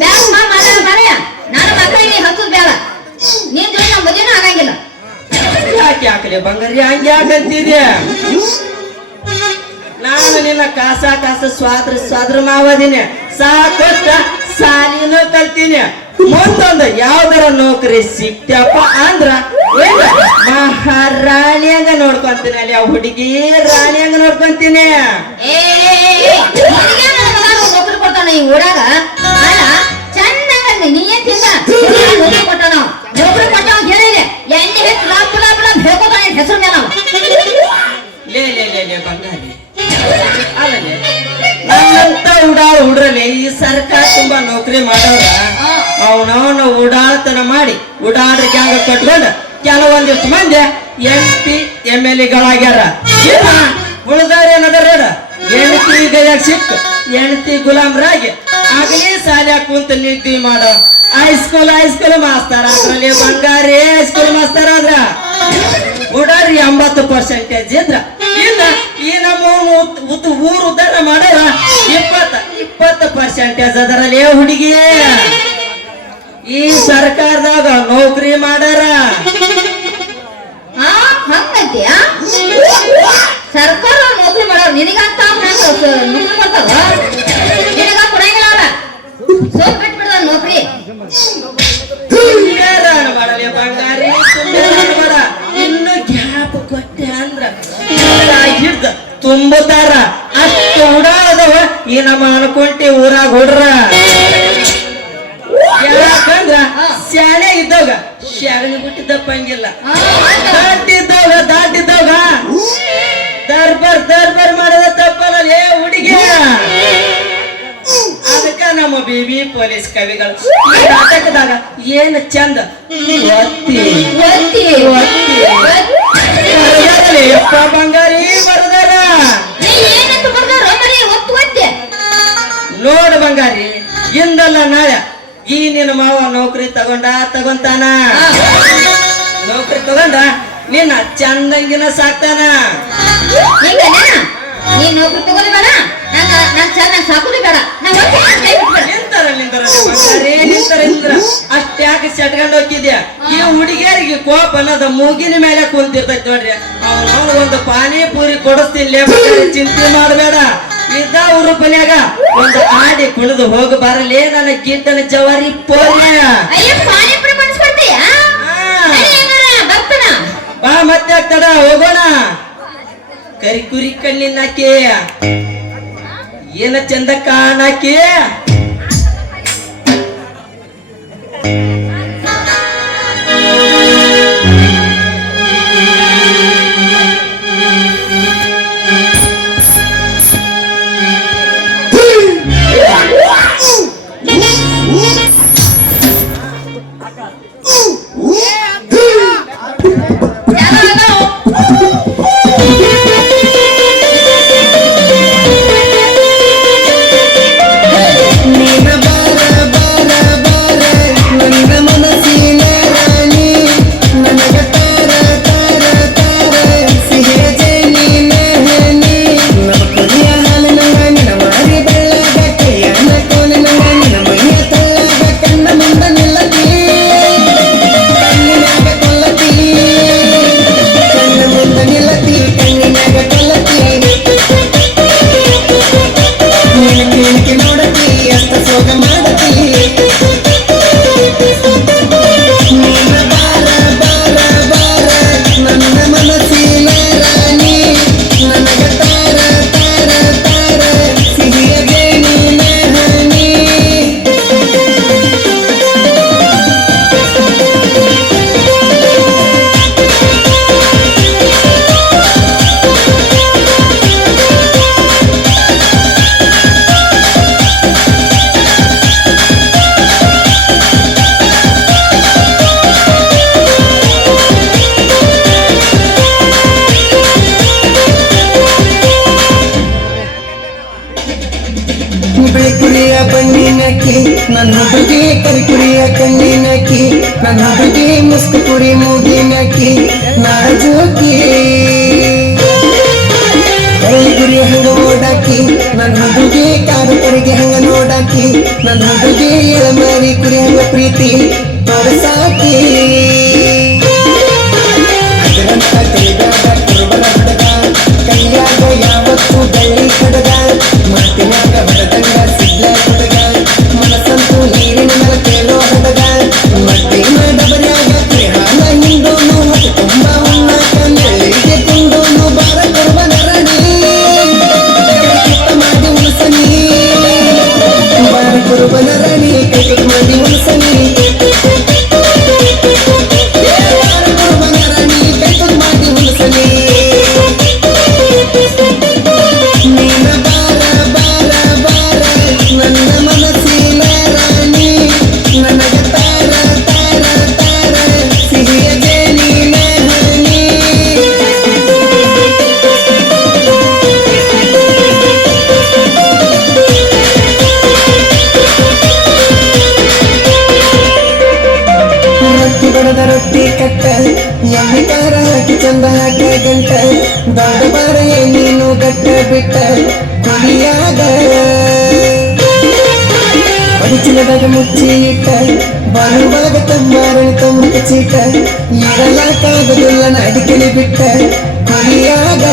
ಬ್ಯಾಡ ಮರೆಯ ನಾನು ಮಕ್ಕಳಿಗೆ ಹಚ್ಚುದ್ ಬೇಡ ನೀನ್ ಜೊತೆ ನಮ್ಮ ಮದುವೆನೂ ಆಗಂಗಿಲ್ಲ. ಯಾಕೆ ಹಾಕಲಿ ಬಂಗಾರಿ ಹಂಗೆ ಯಾಕಂತಿದ್ಯ? ನಾನು ನಿನ್ನ ಕಾಸ ಸ್ವಾದ್ರ ಮಾವದಿನಿ ಸಾಕಷ್ಟ ಸಾಲಿನೂ ಕಲ್ತೀನಿ. ಮುಂದೊಂದು ಯಾವ್ದಾರ ನೌಕರಿ ಸಿಕ್ತಪ್ಪ ಅಂದ್ರ ಏನ ಮಹಾರಾಣಿಯಂಗ ನೋಡ್ಕೊಂತೀನಿ, ಅಲ್ಲಿ ಆ ಹುಡುಗಿ ರಾಣಿಯಂಗ ನೋಡ್ಕೊಂತೀನಿ. ನೌಕರಿ ಕೊಡ್ತಾನ ಈ ಊರಾಗ ಅಲ್ಲ ಚಂದಂಗ ನೀ ಏನ್ ತಿಂದ ನೌಕರಿ ಕೊಟ್ಟಾನ ನೌಕರಿ ಕೊಟ್ಟಾವ ಹೇಳಿದೆ ಎಣ್ಣೆ ಹೆಚ್ಚು ಲಾಭ ಬೇಕೋತಾನೆ ಹೆಸರು ಮೇಲೆ ಲೇ ಬಂಗಾರಿ ಅಲ್ಲೇ ನನ್ನಂತ ಹುಡ್ರಲ್ಲಿ ಈ ಸರ್ಕಾರ ತುಂಬಾ ನೌಕರಿ ಮಾಡೋರ ಅವನವನ ಉಡಾಳತನ ಮಾಡಿ ಉಡಾಡ್ರ ಗ್ಯಾಂಗ ಕಟ್ಕೊಂಡು ಕೆಲವೊಂದಿಷ್ಟು ಮಂದಿ MP MLA ಗಳಾಗ್ಯಾರ. ಉಳಿದಾರ ಏನದಾರ ಹೆಣ್ತಿ ಗೈಯಾಗ ಸಿಕ್ಕ ಹೆಣ್ತಿ ಗುಲಾಮ್ರಾಗಿ ಆಗಲೇ ಶಾಲ್ಯಾಗ ಕುಂತ ನಿದ್ದೆ ಮಾಡೋ ಹೈಸ್ಕೂಲ್ ಮಾಸ್ತಾರ ಅದ್ರಲ್ಲಿ ಬಂಗಾರಿ ಹೈಸ್ಕೂಲ್ ಮಾಸ್ತಾರ ಆದ್ರ ಉಡಾರಿ 80% ಇದ್ರ ಇನ್ನ ಈ ನಮ್ಮ ಊರು ಉದ್ದಾರ ಮಾಡೋರ 20% ಅದರಲ್ಲಿ ಹುಡುಗಿ ಈ ಸರ್ಕಾರದಾಗ ನೌಕರಿ ಮಾಡಾರ. ಹಂಗೈತಿ ಸರ್ಕಾರ ನೌಕರಿ ಮಾಡೋರು ನಿನಗಂತ ನೌಕರಿ ಕೊಡ್ತಾವ ನಿನಗ ಕೊಡಂಗಿಲ್ಲ ಅವ್ರ ಸೋತ್ ಬಿಟ್ಬಿಡ್ದ ನೌಕರಿ. ಮಾಡಲಿ ಬಂಗಾರಿ ಮಾಡ ಇನ್ನು ಗ್ಯಾಪ್ ಕೊಟ್ಟೆ ಅಂದ್ರ ಹಿಡ್ದ ತುಂಬುತ್ತಾರ ಅಷ್ಟು ಉಡಾದವ ಈ ನಮ್ಮ ಅನ್ಕೊಂಟಿ ಊರಾಗ ಹುಡ್ರ. ಯಾಕಂದ್ರ ಶಾಲೆ ಇದ್ದವಾಗ ಶಾಲೆ ಬಿಟ್ಟಿದ್ದಪ್ಪಂಗಿಲ್ಲ, ದಾಟಿದ್ದವಾಗ ದರ್ಬಾರ್ ಮಾಡದ ತಪ್ಪಲ್ಲ ಹುಡುಗಿ. ಅದಕ್ಕ ನಮ್ಮ ಬಿಬಿ ಪೊಲೀಸ್ ಕವಿಗಳು ಈ ನಾಟಕದಾಗ ಏನ್ ಚಂದ ಅಪ್ಪ ಬಂಗಾರಿ ಬರದಾರ. ನೋಡು ಬಂಗಾರಿ ಇಂದಲ್ಲ ನಾಳೆ ಈ ನಿನ್ನ ಮಾವ ನೌಕರಿ ತಗೊಂತಾನ ನೌಕರಿ ತಗೊಂಡ ನಿನ್ನ ಚಂದಂಗಿನ ಸಾಕ್ತಾನ. ನೀನ್ ನೌಕರಿ ತಗೋದು ಬೇಡ ನಾನ್ ಚೆನ್ನಾಗಿ ಸಾಕುದು ಬೇಡ ನಿಂತರ ಅಷ್ಟ್ಯಾಕೆ ಸೆಟ್ಕೊಂಡ್ ಹೋಗಿದ್ಯಾ? ಈ ಹುಡುಗಿಯರಿಗೆ ಕೋಪ ಅನ್ನೋದು ಮೂಗಿನ ಮೇಲೆ ಕುಂತಿರ್ತೈತಿ ನೋಡ್ರಿ. ಅವನು ಒಂದು ಪಾನಿಪುರಿ ಕೊಡಿಸ್ತೀನಿ ಚಿಂತೆ ಮಾಡಬೇಡ. ಇದ್ದ ಊರು ಪನ್ಯಾಗ ಒಂದು ಆಡಿ ಕುಣಿದು ಹೋಗಿ ಬರಲೇ ನನ್ನ ಗಿಡ್ಡನ ಜವಾರಿ ಪೋರ್ಯ. ಪಾನಿಪುರಿ ಮಾಡಿಸ್ಕೊಡ್ತೀಯ ಬಾ ಮತ್ತೆ ಆಗ್ತದ ಹೋಗೋಣ. ಕರಿಕುರಿ ಕಣ್ಣಿನಾಕೆ ಏನ ಚಂದ ಕಾಣಾಕೆ. ನೀನ ಬಾರ ಬಾರ ಬಾರ ನನ್ನ ಮುತ್ತಿನಕ್ಕಿ ನನ್ನ ಹುಡುಗಿ ಕರಿಕುರಿಯ ಕಣ್ಣಿನಕ್ಕಿ ನನ್ನ ಹುಡುಗಿ ಮುಸ್ಕು ಕುರಿ ಮೂಗಿನಕ್ಕಿ ನಾಜೂಕಿ ಗುರಿ ಹಂಗ ಓಡಾಕಿ ನನ್ನ ಹುಡುಗಿ ಕಾರು ಕರಿಗೆ ಹಂಗ ನೋಡಾಕಿ ನನ್ನ ಹುಡುಗಿ ಇಳಮರಿ ಕುರಿ ಹಂಗ ಪ್ರೀತಿ ತೋರಸಾಕಿ ಅದರಂತ ತಿಳಿದಾಗ ಕುರುಬರ ಹುಡುಗ ಕೈಯಾಗ ಯಾವತ್ತು ಬೆಳ್ಳಿ ಕಡಗ ಮಾತಿನಾಗ ಬಡದಂಗ ಸಿಡ್ಲ ಹುಡುಗ ಮನಸ್ಸಂತೂ ನೀರಿನ ಮೇಲೆ ತೇಲೋ ಹುಡುಗ ಮಟ್ಟಿ ಮಾಡಬರ್ಯಾಗ ಹಾಲ ಹಿಂದೋನು ಹೊಟ್ಟೆ ತುಂಬ ಉಣ್ಣಾಕ ನೆಳ್ಳಿಗೆ ತುಂಡೋನು ಬಾರ ಕುರುಬನ ರಣಿ ಮಾಡಿ ಉಳಿಸನಿ ಬಾರ ಕುರುಬನ ರಣಿ ಕೈ ಮಾಡಿ ಉಳಿಸನಿ ರೊಟ್ಟಿ ಕಟ್ಟ ಎಣ್ಣೆ ಕಾರ ಹಾಕಿ ಚಂದ ಹಾಕ ಗಂಟ ದೊಡ್ಡ ಬಾರ ನೀನು ಗಟ್ಟ ಬಿಟ್ಟ ಕುಡಿಯಾಗ ಅಡಿಚಿನದಾಗ ಮುಚ್ಚಿ ಇಟ್ಟ ಬರುವಾಗ ತಮ್ಮಾರಣಿ ತಮ್ಮ ಚೀಟ ಇರಲಾಕಾಗದಿಲ್ಲ ಅಡಿಕೆಲಿ ಬಿಟ್ಟ ಕುಡಿಯಾಗ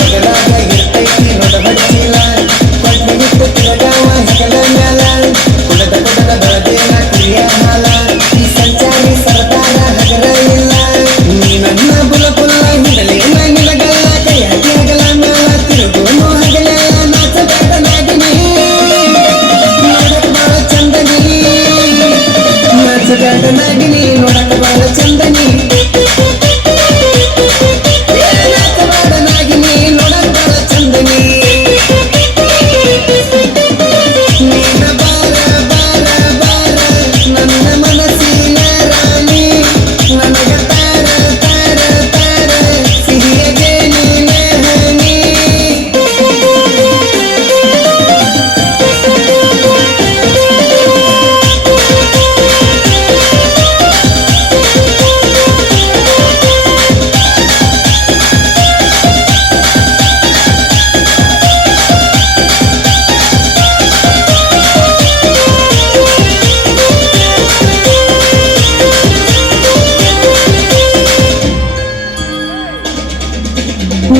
ಬಗಲಾಗ ಇರ್ತೈತಿ ನೋಡ ಬಚ್ಚಿಲ್ಲ ಕೊಡ್ಲಿಗಿಟ್ಟು ತಿರಗಾವ ಹೆಗಲ ಮ್ಯಾಲ ಕುಡದ ಬೆಳದೇನ ಕ್ರಿಯ ಹಾಲ ಈ ಸಂಚಾರಿ ಸರ್ದಾರ ಹಗರ ಇಲ್ಲ ನೀ ನನ್ನ ಬುಲ ಬುಲ್ಲ ಹಿಡಲೇನ ನಿಲಗಲ್ಲ ಕೈ ಹಾಕಿ ಹಗಲ ಮ್ಯಾಲ ತಿರುಗೋನು ಹಗಲೆಲ್ಲ ನಾಚಬೇಡ ನಾಗಿನಿ ನೋಡಕ್ ಬಾಳ ಚಂದನಿ ನಾಚಬೇಡ ನಾಗಿನಿ ನೋಡಕ್ ಬಾಳ ಚಂದನಿ ನಾಚಬೇಡ ನಾಗಿನಿ ನೋಡಕ್ ಬಾಳ ಚಂದನಿ ನೀನ ಬಾರ ಬಾರ ಬಾರ ನನ್ನ ಮನಸ್ಸಿನ ರಾಣಿ ನನಗ ತಾರ ತಾರ ತಾರ ಸಿಹಿಯ ಜೇನಿನ ಹನಿ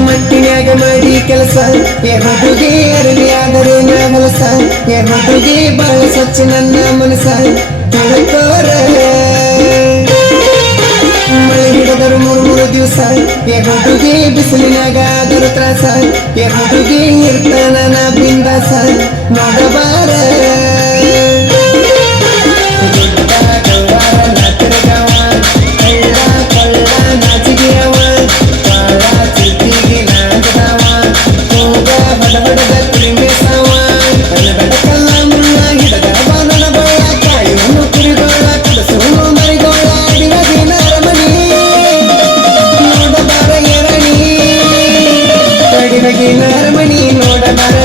ಮಟ್ಟಿನ್ಯಾಗ ಮಾಡಿ ಕೆಲಸ ಏ ಹುಡುಗಿ ಅರಳಿ ಆದರೆ ನಾ ಹೊಲಸ ಏ ಹುಡುಗಿ ಬಾಳ ಸ್ವಚ್ಛ ನನ್ನ ಮನಸ ತಿಳ್ಕೋರ ಮಳೆ ಹಿಡಿದರು ಮೂರು ದಿವಸ ಏ ಹುಡುಗಿ ಬಿಸಿಲಿನಾಗ ಆದರೂ ತ್ರಾಸ ಏ ಹುಡುಗಿ ಇರ್ತಾನ ನಾ ಬಿಂದಾಸ ನೋಡಬಾರ ಗುಡ್ಡ ಗವ್ವಾರ ನಾ ತಿರುಗಾವ ಕಳ್ಳ ಕೊಳ್ಳ ನಾಚಿಗೆಯವ ಕಾಳ ಚಿಲ್ತಿಗೆ ನಾಗದವ ತೂಗ ಹೊಡದ ಕುರಿಮೇಸವ ಬೆಡಕಲ್ಲ ಮುಳ್ಳ ಹಿಡದ ಬಾನನ ಬಳ್ಳ ಕಾಯುವನು ಕುರಿಗೋಳ ಕಡಸುವನು ಮರಿಗೋಳ ಅಡಿನದಿನ ಅರಮನಿ ನೋಡಬಾರ ಎರಣಿ ಅಡಿನಗಿನ ಅರಮನಿ ನೋಡಬಾರ